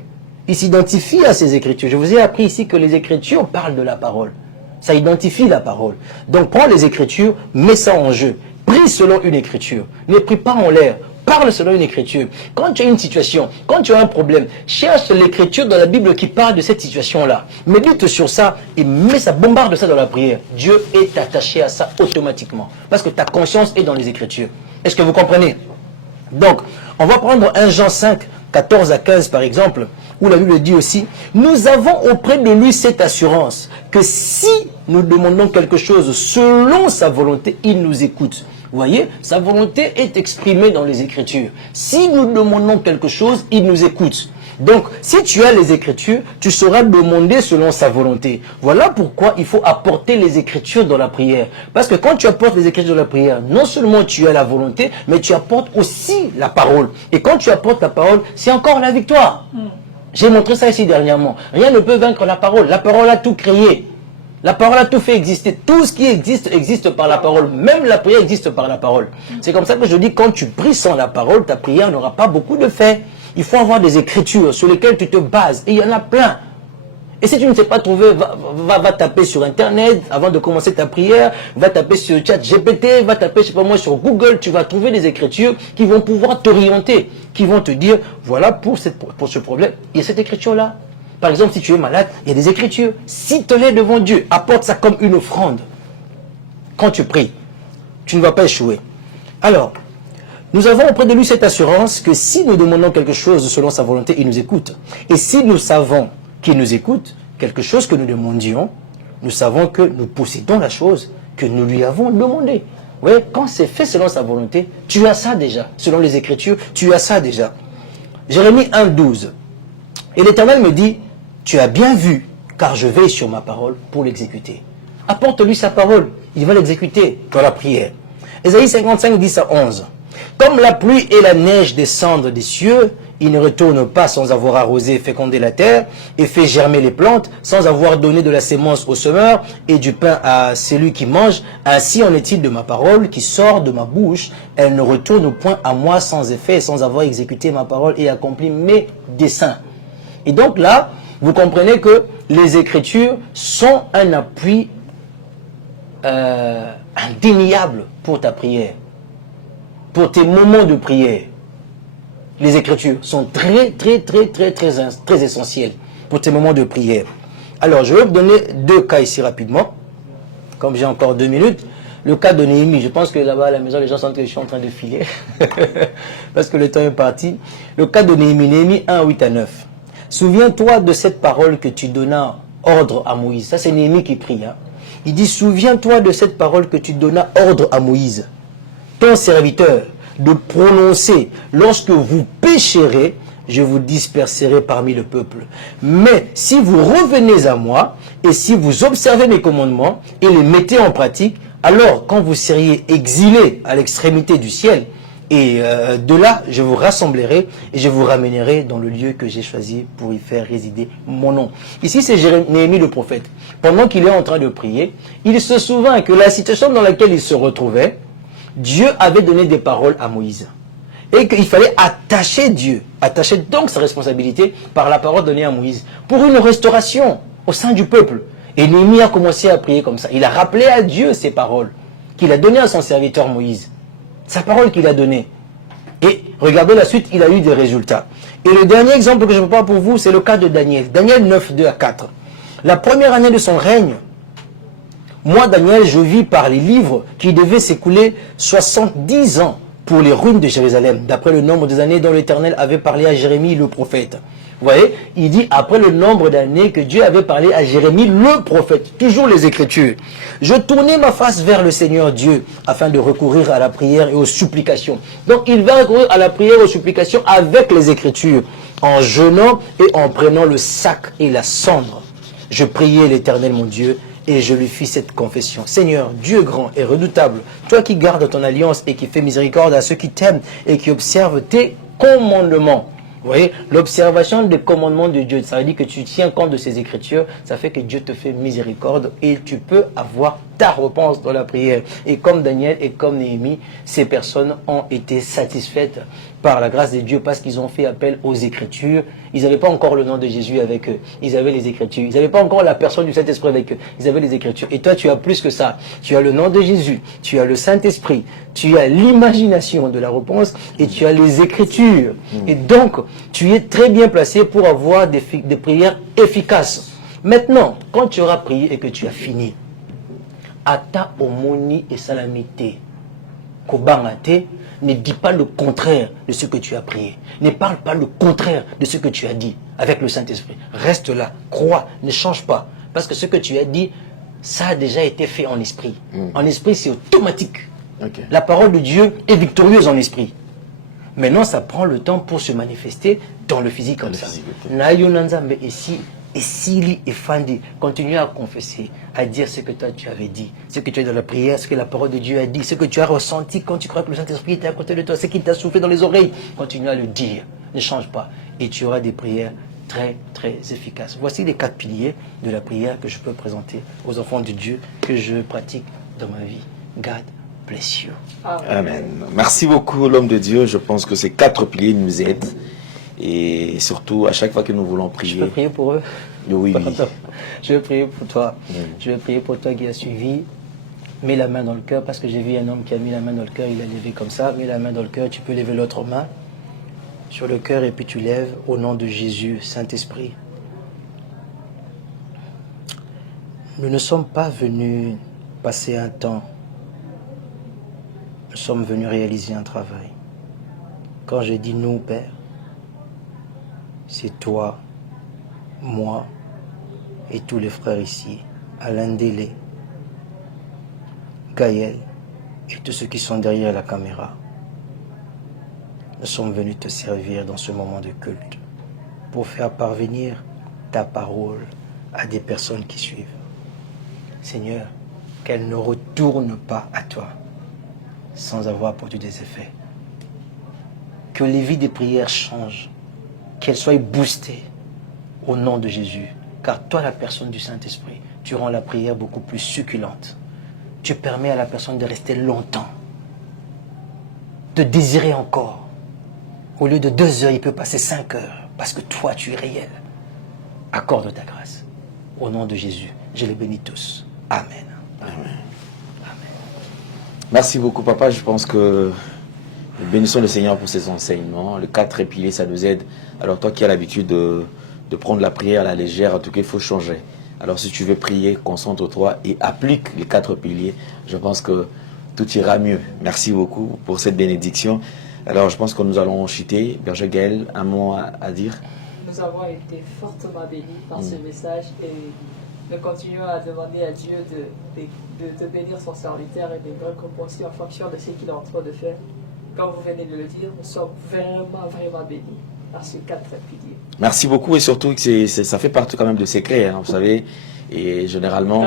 Il s'identifie à ses Écritures. Je vous ai appris ici que les Écritures parlent de la parole. Ça identifie la parole. Donc prends les Écritures, mets ça en jeu. Prie selon une Écriture. Ne prie pas en l'air. Parle selon une Écriture. Quand tu as une situation, quand tu as un problème, cherche l'Écriture dans la Bible qui parle de cette situation-là. Médite sur ça et mets ça, bombarde ça dans la prière. Dieu est attaché à ça automatiquement. Parce que ta conscience est dans les Écritures. Est-ce que vous comprenez? Donc, on va prendre 1 Jean 5, 14 à 15 par exemple, où la Bible dit aussi, nous avons auprès de lui cette assurance que si nous demandons quelque chose selon sa volonté, il nous écoute. Vous voyez, sa volonté est exprimée dans les Écritures. Si nous demandons quelque chose, il nous écoute. Donc, si tu as les Écritures, tu sauras demander selon sa volonté. Voilà pourquoi il faut apporter les Écritures dans la prière. Parce que quand tu apportes les Écritures dans la prière, non seulement tu as la volonté, mais tu apportes aussi la parole. Et quand tu apportes la parole, c'est encore la victoire. J'ai montré ça ici dernièrement. Rien ne peut vaincre la parole. La parole a tout créé. La parole a tout fait exister. Tout ce qui existe, existe par la parole. Même la prière existe par la parole. C'est comme ça que je dis, quand tu pries sans la parole, ta prière n'aura pas beaucoup de fait. Il faut avoir des Écritures sur lesquelles tu te bases. Et il y en a plein. Et si tu ne sais pas trouver, va taper sur Internet avant de commencer ta prière. Va taper sur ChatGPT, va taper, je sais pas moi, sur Google. Tu vas trouver des Écritures qui vont pouvoir t'orienter. Qui vont te dire, voilà, pour ce problème, il y a cette Écriture-là. Par exemple, si tu es malade, il y a des Écritures. Cite-les devant Dieu. Apporte ça comme une offrande. Quand tu pries, tu ne vas pas échouer. Alors, nous avons auprès de lui cette assurance que si nous demandons quelque chose selon sa volonté, il nous écoute. Et si nous savons qu'il nous écoute, quelque chose que nous demandions, nous savons que nous possédons la chose que nous lui avons demandée. Vous voyez, quand c'est fait selon sa volonté, tu as ça déjà. Selon les Écritures, tu as ça déjà. Jérémie 1, 12. Et l'Éternel me dit, tu as bien vu, car je veille sur ma parole pour l'exécuter. Apporte-lui sa parole, il va l'exécuter dans la prière. Ésaïe 55, 10 à 11. Comme la pluie et la neige descendent des cieux, il ne retourne pas sans avoir arrosé et fécondé la terre, et fait germer les plantes, sans avoir donné de la sémence au semeur, et du pain à celui qui mange. Ainsi en est-il de ma parole qui sort de ma bouche. Elle ne retourne point à moi sans effet, sans avoir exécuté ma parole et accompli mes desseins. Et donc là, vous comprenez que les Écritures sont un appui indéniable pour ta prière, pour tes moments de prière. Les Écritures sont très essentielles pour tes moments de prière. Alors, je vais vous donner deux cas ici rapidement, comme j'ai encore 2 minutes. Le cas de Néhémie, je pense que là-bas à la maison, les gens sentent que je suis en train de filer, parce que le temps est parti. Le cas de Néhémie, Néhémie 1, 8 à 9. Souviens-toi de cette parole que tu donnas ordre à Moïse. Ça, c'est Néhémie qui prie. Il dit, souviens-toi de cette parole que tu donnas ordre à Moïse, ton serviteur, de prononcer. Lorsque vous pécherez, je vous disperserai parmi le peuple. Mais si vous revenez à moi, et si vous observez mes commandements, et les mettez en pratique, alors quand vous seriez exilés à l'extrémité du ciel, et de là, je vous rassemblerai et je vous ramènerai dans le lieu que j'ai choisi pour y faire résider mon nom. Ici, c'est Néhémie le prophète. Pendant qu'il est en train de prier, il se souvient que la situation dans laquelle il se retrouvait, Dieu avait donné des paroles à Moïse. Et qu'il fallait attacher Dieu, attacher donc sa responsabilité par la parole donnée à Moïse, pour une restauration au sein du peuple. Et Néhémie a commencé à prier comme ça. Il a rappelé à Dieu ces paroles qu'il a données à son serviteur Moïse. Sa parole qu'il a donnée. Et regardez la suite, il a eu des résultats. Et le dernier exemple que je prends pour vous, c'est le cas de Daniel. Daniel 9, 2 à 4. La première année de son règne, moi, Daniel, je vis par les livres qu'il devait s'écouler 70 ans pour les ruines de Jérusalem, d'après le nombre des années dont l'Éternel avait parlé à Jérémie le prophète. Vous voyez, il dit après le nombre d'années que Dieu avait parlé à Jérémie le prophète, toujours les Écritures. Je tournai ma face vers le Seigneur Dieu afin de recourir à la prière et aux supplications. Donc il va recourir à la prière et aux supplications avec les Écritures, en jeûnant et en prenant le sac et la cendre. Je priai l'Éternel mon Dieu et je lui fis cette confession. Seigneur, Dieu grand et redoutable, toi qui gardes ton alliance et qui fais miséricorde à ceux qui t'aiment et qui observent tes commandements. Vous voyez, l'observation des commandements de Dieu, ça veut dire que tu tiens compte de ces écritures, ça fait que Dieu te fait miséricorde et tu peux avoir ta réponse dans la prière. Et comme Daniel et comme Néhémie, ces personnes ont été satisfaites par la grâce de Dieu parce qu'ils ont fait appel aux Écritures. Ils n'avaient pas encore le nom de Jésus avec eux, ils avaient les Écritures. Ils n'avaient pas encore la personne du Saint-Esprit avec eux, ils avaient les Écritures. Et toi, tu as plus que ça. Tu as le nom de Jésus, tu as le Saint-Esprit, tu as l'imagination de la réponse et tu as les Écritures. Et donc, tu es très bien placé pour avoir des prières efficaces. Maintenant, quand tu auras prié et que tu as fini, ata omoni et salamité, kobangate, ne dis pas le contraire de ce que tu as prié. Ne parle pas le contraire de ce que tu as dit avec le Saint-Esprit. Reste là, crois, ne change pas. Parce que ce que tu as dit, ça a déjà été fait en esprit. En esprit, c'est automatique. Okay. La parole de Dieu est victorieuse en esprit. Maintenant, ça prend le temps pour se manifester dans le physique comme ça. Nayo Nanzambe ici. Et s'il est fandi, continue à confesser, à dire ce que toi tu avais dit, ce que tu as dans la prière, ce que la parole de Dieu a dit, ce que tu as ressenti quand tu crois que le Saint-Esprit était à côté de toi, ce qu'il t'a soufflé dans les oreilles. Continue à le dire, ne change pas. Et tu auras des prières très, très efficaces. Voici les 4 piliers de la prière que je peux présenter aux enfants de Dieu, que je pratique dans ma vie. God bless you. Amen. Merci beaucoup, l'homme de Dieu. Je pense que ces 4 piliers nous aident. Et surtout, à chaque fois que nous voulons prier. Je peux prier pour eux? Oui, oui. Je vais prier pour toi. Je vais prier pour toi qui as suivi. Mets la main dans le cœur, parce que j'ai vu un homme qui a mis la main dans le cœur, il a levé comme ça. Mets la main dans le cœur, tu peux lever l'autre main sur le cœur et puis tu lèves au nom de Jésus, Saint-Esprit. Nous ne sommes pas venus passer un temps. Nous sommes venus réaliser un travail. Quand j'ai dit nous, Père, c'est toi, moi et tous les frères ici, Alain Délé, Gaël et tous ceux qui sont derrière la caméra. Nous sommes venus te servir dans ce moment de culte pour faire parvenir ta parole à des personnes qui suivent. Seigneur, qu'elle ne retourne pas à toi sans avoir produit des effets. Que les vies des prières changent, qu'elles soient boostées au nom de Jésus. Car toi, la personne du Saint-Esprit, tu rends la prière beaucoup plus succulente. Tu permets à la personne de rester longtemps, de désirer encore. Au lieu de 2 heures, il peut passer 5 heures, parce que toi, tu es réel. Accorde ta grâce. Au nom de Jésus, je les bénis tous. Amen. Amen. Merci beaucoup, papa. Je pense que nous bénissons le Seigneur pour ses enseignements. Le 4 piliers, ça nous aide. Alors toi qui as l'habitude de prendre la prière à la légère, en tout cas, il faut changer. Alors si tu veux prier, concentre-toi et applique les 4 piliers. Je pense que tout ira mieux. Merci beaucoup pour cette bénédiction. Alors je pense que nous allons chuter. Berger Gaël, un mot à dire? Nous avons été fortement bénis par ce message et nous continuons à demander à Dieu de bénir son serviteur et de le récompenser en fonction de ce qu'il est en train de faire. Comme vous venez de le dire, nous sommes vraiment, vraiment bénis par ces 4 piliers. Merci beaucoup et surtout que ça fait partie quand même de secrets, hein, vous savez, et généralement...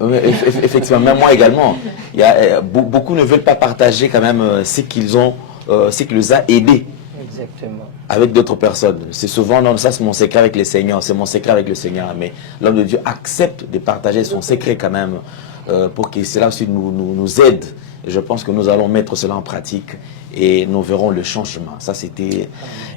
effectivement, même moi également. Il y a, beaucoup ne veulent pas partager quand même ce qu'ils ont, ce qui les a aidés. Exactement. Avec d'autres personnes. C'est souvent, non, ça c'est mon secret avec le Seigneur, c'est mon secret avec le Seigneur. Mais l'homme de Dieu accepte de partager son secret quand même pour que cela aussi nous aide. Et je pense que nous allons mettre cela en pratique et nous verrons le changement. Ça c'était,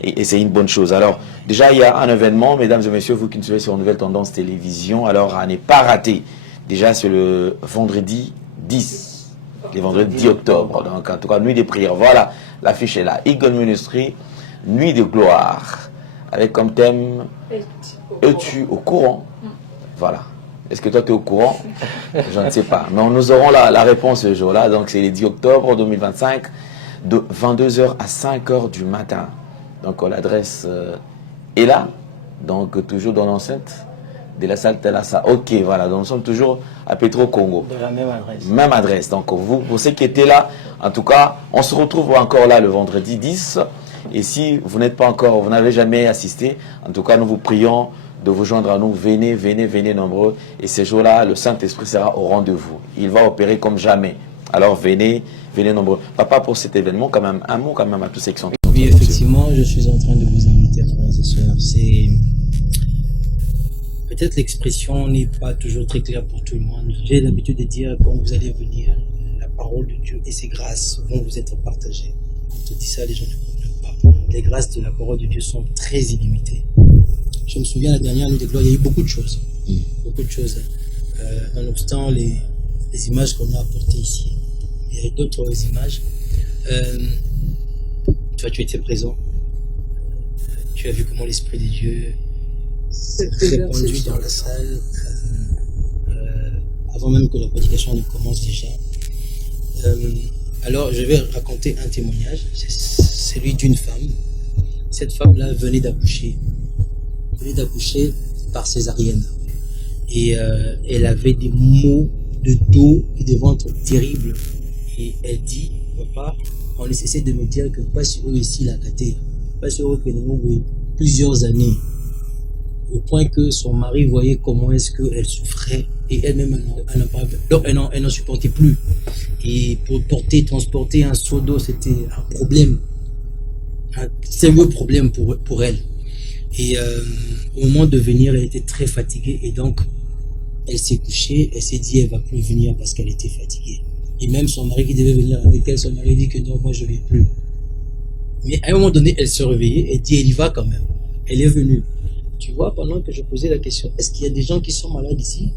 et c'est une bonne chose. Alors déjà il y a un événement, mesdames et messieurs, vous qui nous suivez sur Nouvelle Tendance Télévision, alors à ne pas rater. Déjà c'est le vendredi 10. Le vendredi 10 octobre, donc en tout cas nuit des prières. Voilà, L'affiche est là. Eagle Ministry, Nuit de gloire. Avec comme thème, es-tu au courant? Voilà. Est-ce que toi, tu es au courant? Je ne sais pas. Mais nous aurons la réponse ce jour-là. Donc, c'est le 10 octobre 2025, de 22h à 5h du matin. Donc, l'adresse est là. Donc, toujours dans l'enceinte de la salle Telassa. Ok, voilà. Donc, nous sommes toujours à Petro Congo. De la même adresse. Même adresse. Donc, vous, pour ceux qui étaient là, en tout cas, on se retrouve encore là le vendredi 10. Et si vous n'êtes pas encore, vous n'avez jamais assisté, en tout cas, nous vous prions de vous joindre à nous. Venez, venez, venez nombreux. Et ces jours-là, le Saint-Esprit sera au rendez-vous. Il va opérer comme jamais. Alors venez, venez nombreux. Papa, pour cet événement, quand même, un mot quand même à tous ceux qui sont... Oui, effectivement, je suis en train de vous inviter, frères et sœurs. C'est... Peut-être l'expression n'est pas toujours très claire pour tout le monde. J'ai l'habitude de dire, quand vous allez venir, la parole de Dieu et ses grâces vont vous être partagées. Quand on dit ça, les gens ne comprennent pas. Les grâces de la parole de Dieu sont très illimitées. Je me souviens, la dernière nuit de gloire, il y a eu beaucoup de choses. Beaucoup de choses. Nonobstant les images qu'on a apportées ici. Il y a d'autres images. Toi, tu étais présent. Tu as vu comment l'Esprit de Dieu s'est répandu dans la salle. Avant même que la prédication ne commence déjà. Alors, je vais raconter un témoignage. C'est celui d'une femme. Cette femme-là venait d'accoucher. Par césarienne. Et elle avait des maux de dos et de ventre terribles. Et elle dit, papa, on essaie de me dire que pas sur eux ici la gâté, pas sur eux que nous avons plusieurs années. Au point que son mari voyait comment est-ce qu'elle souffrait et elle-même elle n'en supportait plus. Et pour transporter un seau d'eau, c'était un problème. Un sérieux problème pour elle. Et au moment de venir, elle était très fatiguée et donc elle s'est couchée, elle s'est dit elle va plus venir parce qu'elle était fatiguée. Et même son mari qui devait venir avec elle, son mari dit que non, moi je ne vais plus. Mais à un moment donné, elle se réveillait et dit elle y va quand même. Elle est venue. Tu vois, pendant que je posais la question, est-ce qu'il y a des gens qui sont malades ici?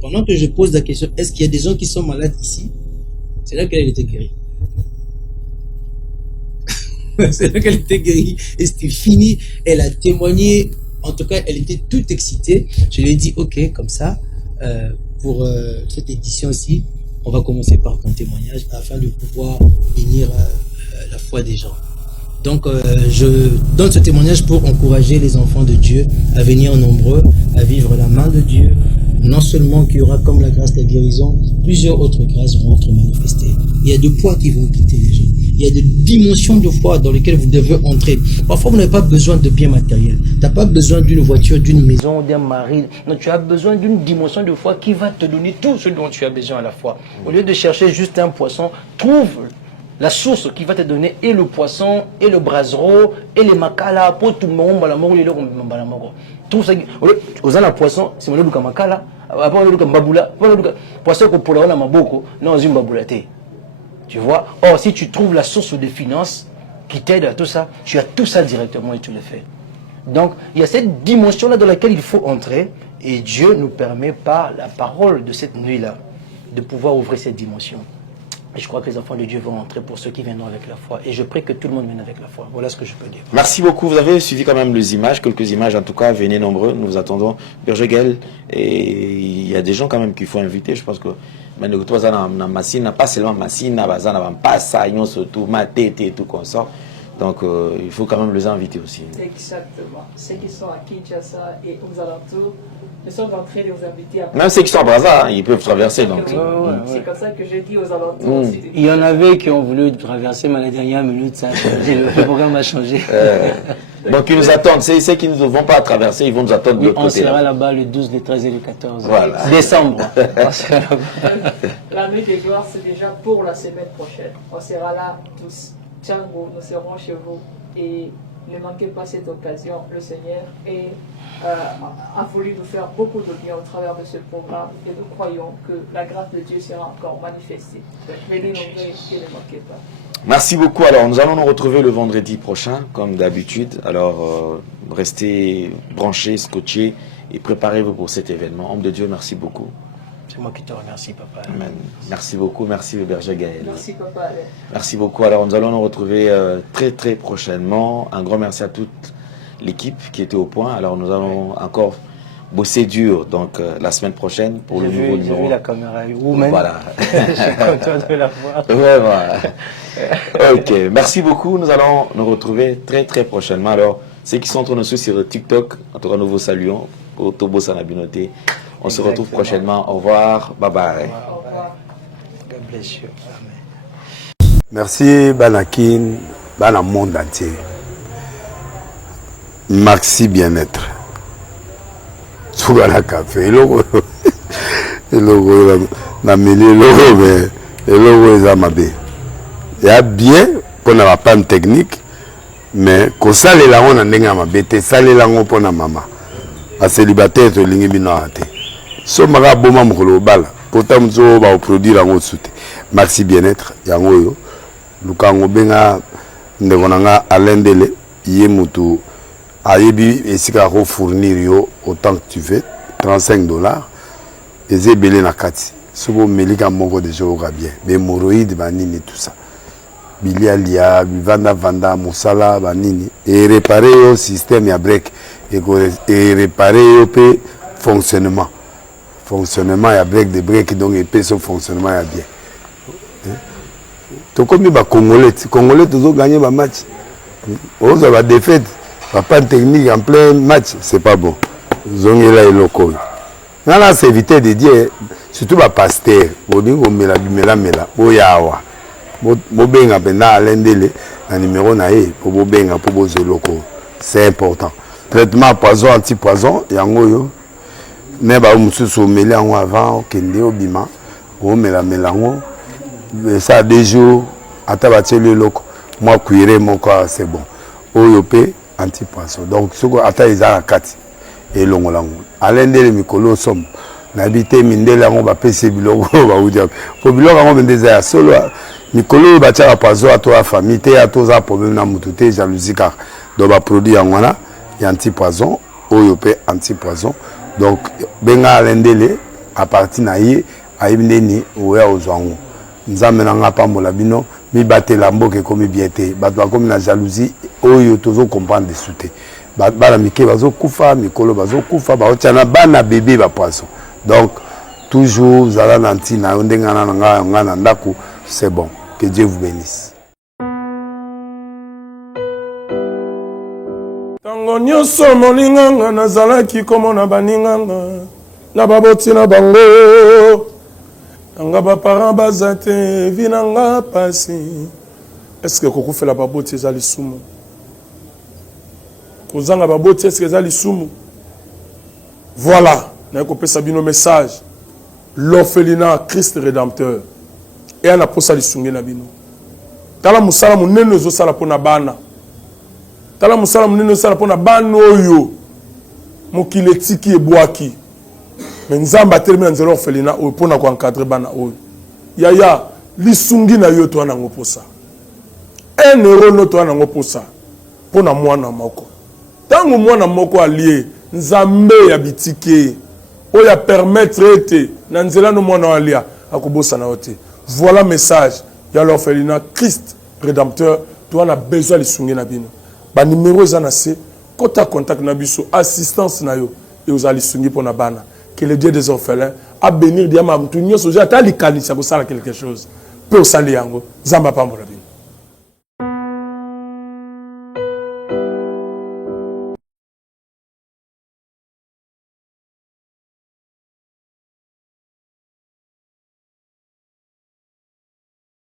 Pendant que je pose la question, est-ce qu'il y a des gens qui sont malades ici? C'est là qu'elle était guérie. C'est là qu'elle était guérie et c'était fini. Elle a témoigné, en tout cas elle était toute excitée. Je lui ai dit ok, comme ça pour cette édition-ci on va commencer par ton témoignage afin de pouvoir bénir la foi des gens. Donc je donne ce témoignage pour encourager les enfants de Dieu à venir nombreux, à vivre la main de Dieu. Non seulement qu'il y aura comme la grâce de la guérison, plusieurs autres grâces vont être manifestées. Il y a des poids qui vont quitter les gens. Il y a des dimensions de foi dans lesquelles vous devez entrer. Parfois, vous n'avez pas besoin de biens matériels. Tu n'as pas besoin d'une voiture, d'une maison, d'un mari. Non, tu as besoin d'une dimension de foi qui va te donner tout ce dont tu as besoin à la fois. Au lieu de chercher juste un poisson, trouve la source qui va te donner et le poisson, et le brasero, et les makala, pour tout le monde, tout ça, aux la poisson, c'est mon luka makala, après on luka mbabula, poisson que pour la maboko, non, une babulate. Tu vois? Or, si tu trouves la source de finances qui t'aide à tout ça, tu as tout ça directement et tu le fais. Donc, il y a cette dimension-là dans laquelle il faut entrer et Dieu nous permet par la parole de cette nuit-là de pouvoir ouvrir cette dimension. Et je crois que les enfants de Dieu vont entrer pour ceux qui viendront avec la foi. Et je prie que tout le monde vienne avec la foi. Voilà ce que je peux dire. Merci beaucoup. Vous avez suivi quand même les images, quelques images en tout cas. Venez nombreux. Nous vous attendons. Bergegel, et il y a des gens quand même qu'il faut inviter. Je pense que pas seulement Massina, surtout Matete et tout comme ça. Donc il faut quand même les inviter aussi. Exactement. Ceux qui sont à Kinshasa et aux alentours, nous sommes en train de vous inviter à... Même ceux qui sont à Brazza, ils peuvent traverser. Donc. C'est comme ça que j'ai dit aux alentours. Il y en avait qui ont voulu traverser, mais à la dernière minute, ça a changé. Le programme a changé. Donc ils nous attendent. Ceux qui ne vont pas traverser, ils vont nous attendre de l'autre côté. On sera là-bas le 12, le 13 et le 14 voilà. décembre. La nuit de gloire, c'est déjà pour la semaine prochaine. On sera là tous. Tchango, nous serons chez vous et ne manquez pas cette occasion. Le Seigneur a voulu nous faire beaucoup de bien au travers de ce programme et nous croyons que la grâce de Dieu sera encore manifestée. Venez nombreux et ne manquez pas. Merci beaucoup. Alors, nous allons nous retrouver le vendredi prochain, comme d'habitude. Alors, restez branchés, scotchés et préparez-vous pour cet événement. Homme de Dieu, merci beaucoup. C'est moi qui te remercie, papa. Amen. Merci beaucoup, merci le berger Gaël. Merci, papa. Merci beaucoup. Alors nous allons nous retrouver très très prochainement. Un grand merci à toute l'équipe qui était au point. Alors nous allons encore bosser dur donc la semaine prochaine pour le nouveau numéro. J'ai vu la caméra woman. Voilà. Je suis content de la voir. Ouais, voilà. Ok, merci beaucoup. Nous allons nous retrouver très très prochainement. Alors ceux qui sont entre nous sur TikTok, en tout cas nous vous saluons. Pour Tobo Sanabinoté. On se retrouve prochainement. Au revoir. Bye bye. Au revoir. God bless you. Amen. Merci Banakin, Bana monde entier. Maxi bien-être. Sougala café, logo na meli logo mais logo ezamabe. Il y a bien pour la panne technique mais ko salela on ndenge mabe te salela ngo pour na mama. A célibataire to lingi bino ate. So maka boma mukolo bala. Pourtant mzo ba produire ngo soute. Maxi bien-être yango yo. Lukango benga ndekonanga alendele ye mutu ayebi esika ko fournir yo autant que tu veux $35 ezebele na kati. Sobo melika moko de jour bien. Be moroïde banini tout ça. Bilialia, vanda musala banini et réparer au système ya break et réparer au peu fonctionnement ya break de break donc et peu son fonctionnement ya bien. To comme ba congolais toujours gagner ba match. On va défaite, pas de technique en plein match, c'est pas bon. Zongela et loko. Nala c'est éviter de dire surtout ba pasteur, bodingo mela boyawa. Bobenga pena alendele na numéro na e pour bobenga pour bozoloko. C'est important. Traitement poison anti-poison yango yo. Ne ba mususu meli yango avant kende obima. O melango. Ça 2 jours atabati le loko. Moi cuire mon corps c'est bon. Oyo pe anti-poison. Donc soko ata ezala kati et longolango. Alendele mikolo som. Nabité mindele yango ba pese biloko ba udia. Po biloko yango bendeza ya solo Nikolo batia pazo à toi famille te à tous problème na mututé jalousie car do ba produit yango ya anti-poison oyo pe anti-poison donc benga alendele à partir na ye ayibindeni oya ozwango nzambe na nga pambola bino mi batela mboke komi biete bato komi na jalousie oyo tozo comprendre de souté bana mike bazo kufa mikolo bazo kufa ba otiana bana bébé ba poisson donc toujours zala nanti na ndenga na nga na ndako c'est bon. Que Dieu vous bénisse. Tango nyoso molinganga nazalaki komona baninganga na baboti na bango nanga ba parents bazate vinanga pasi. Est-ce que koko fait la baboti ezali sumu? Kozanga baboti est-ce que ezali sumu? Voilà, na ko pesa bino message. L'orphelinat Christ rédempteur. Et on a posé les sungé na bino. Tala musala munene zo sala pona bana. Tala musala munene zo sala pona bana oyo. Mokile tiki e boaki. Mais nzamba termine nzelo orphelina o pona ko encadrer bana oyo. Yaya li sungi na yo to na ngoposa. 1 euro no to na ngoposa. Pona mwana moko. Tango mwana moko allié nzambe ya bitike. Oya permettre ete na nzela no mwana alia akobosa na ote. Voilà le message. Il y a l'orphelinat Christ rédempteur. Tu as besoin de sounger na bino. Ba numéro zanase. Kota contact na biso assistance na yo et vous allez sounger pour na bana. Que le Dieu des orphelins a bénir diama mtunyo soja ta likani ça ko sala quelque chose. Peut saler yango. Zamba pambola.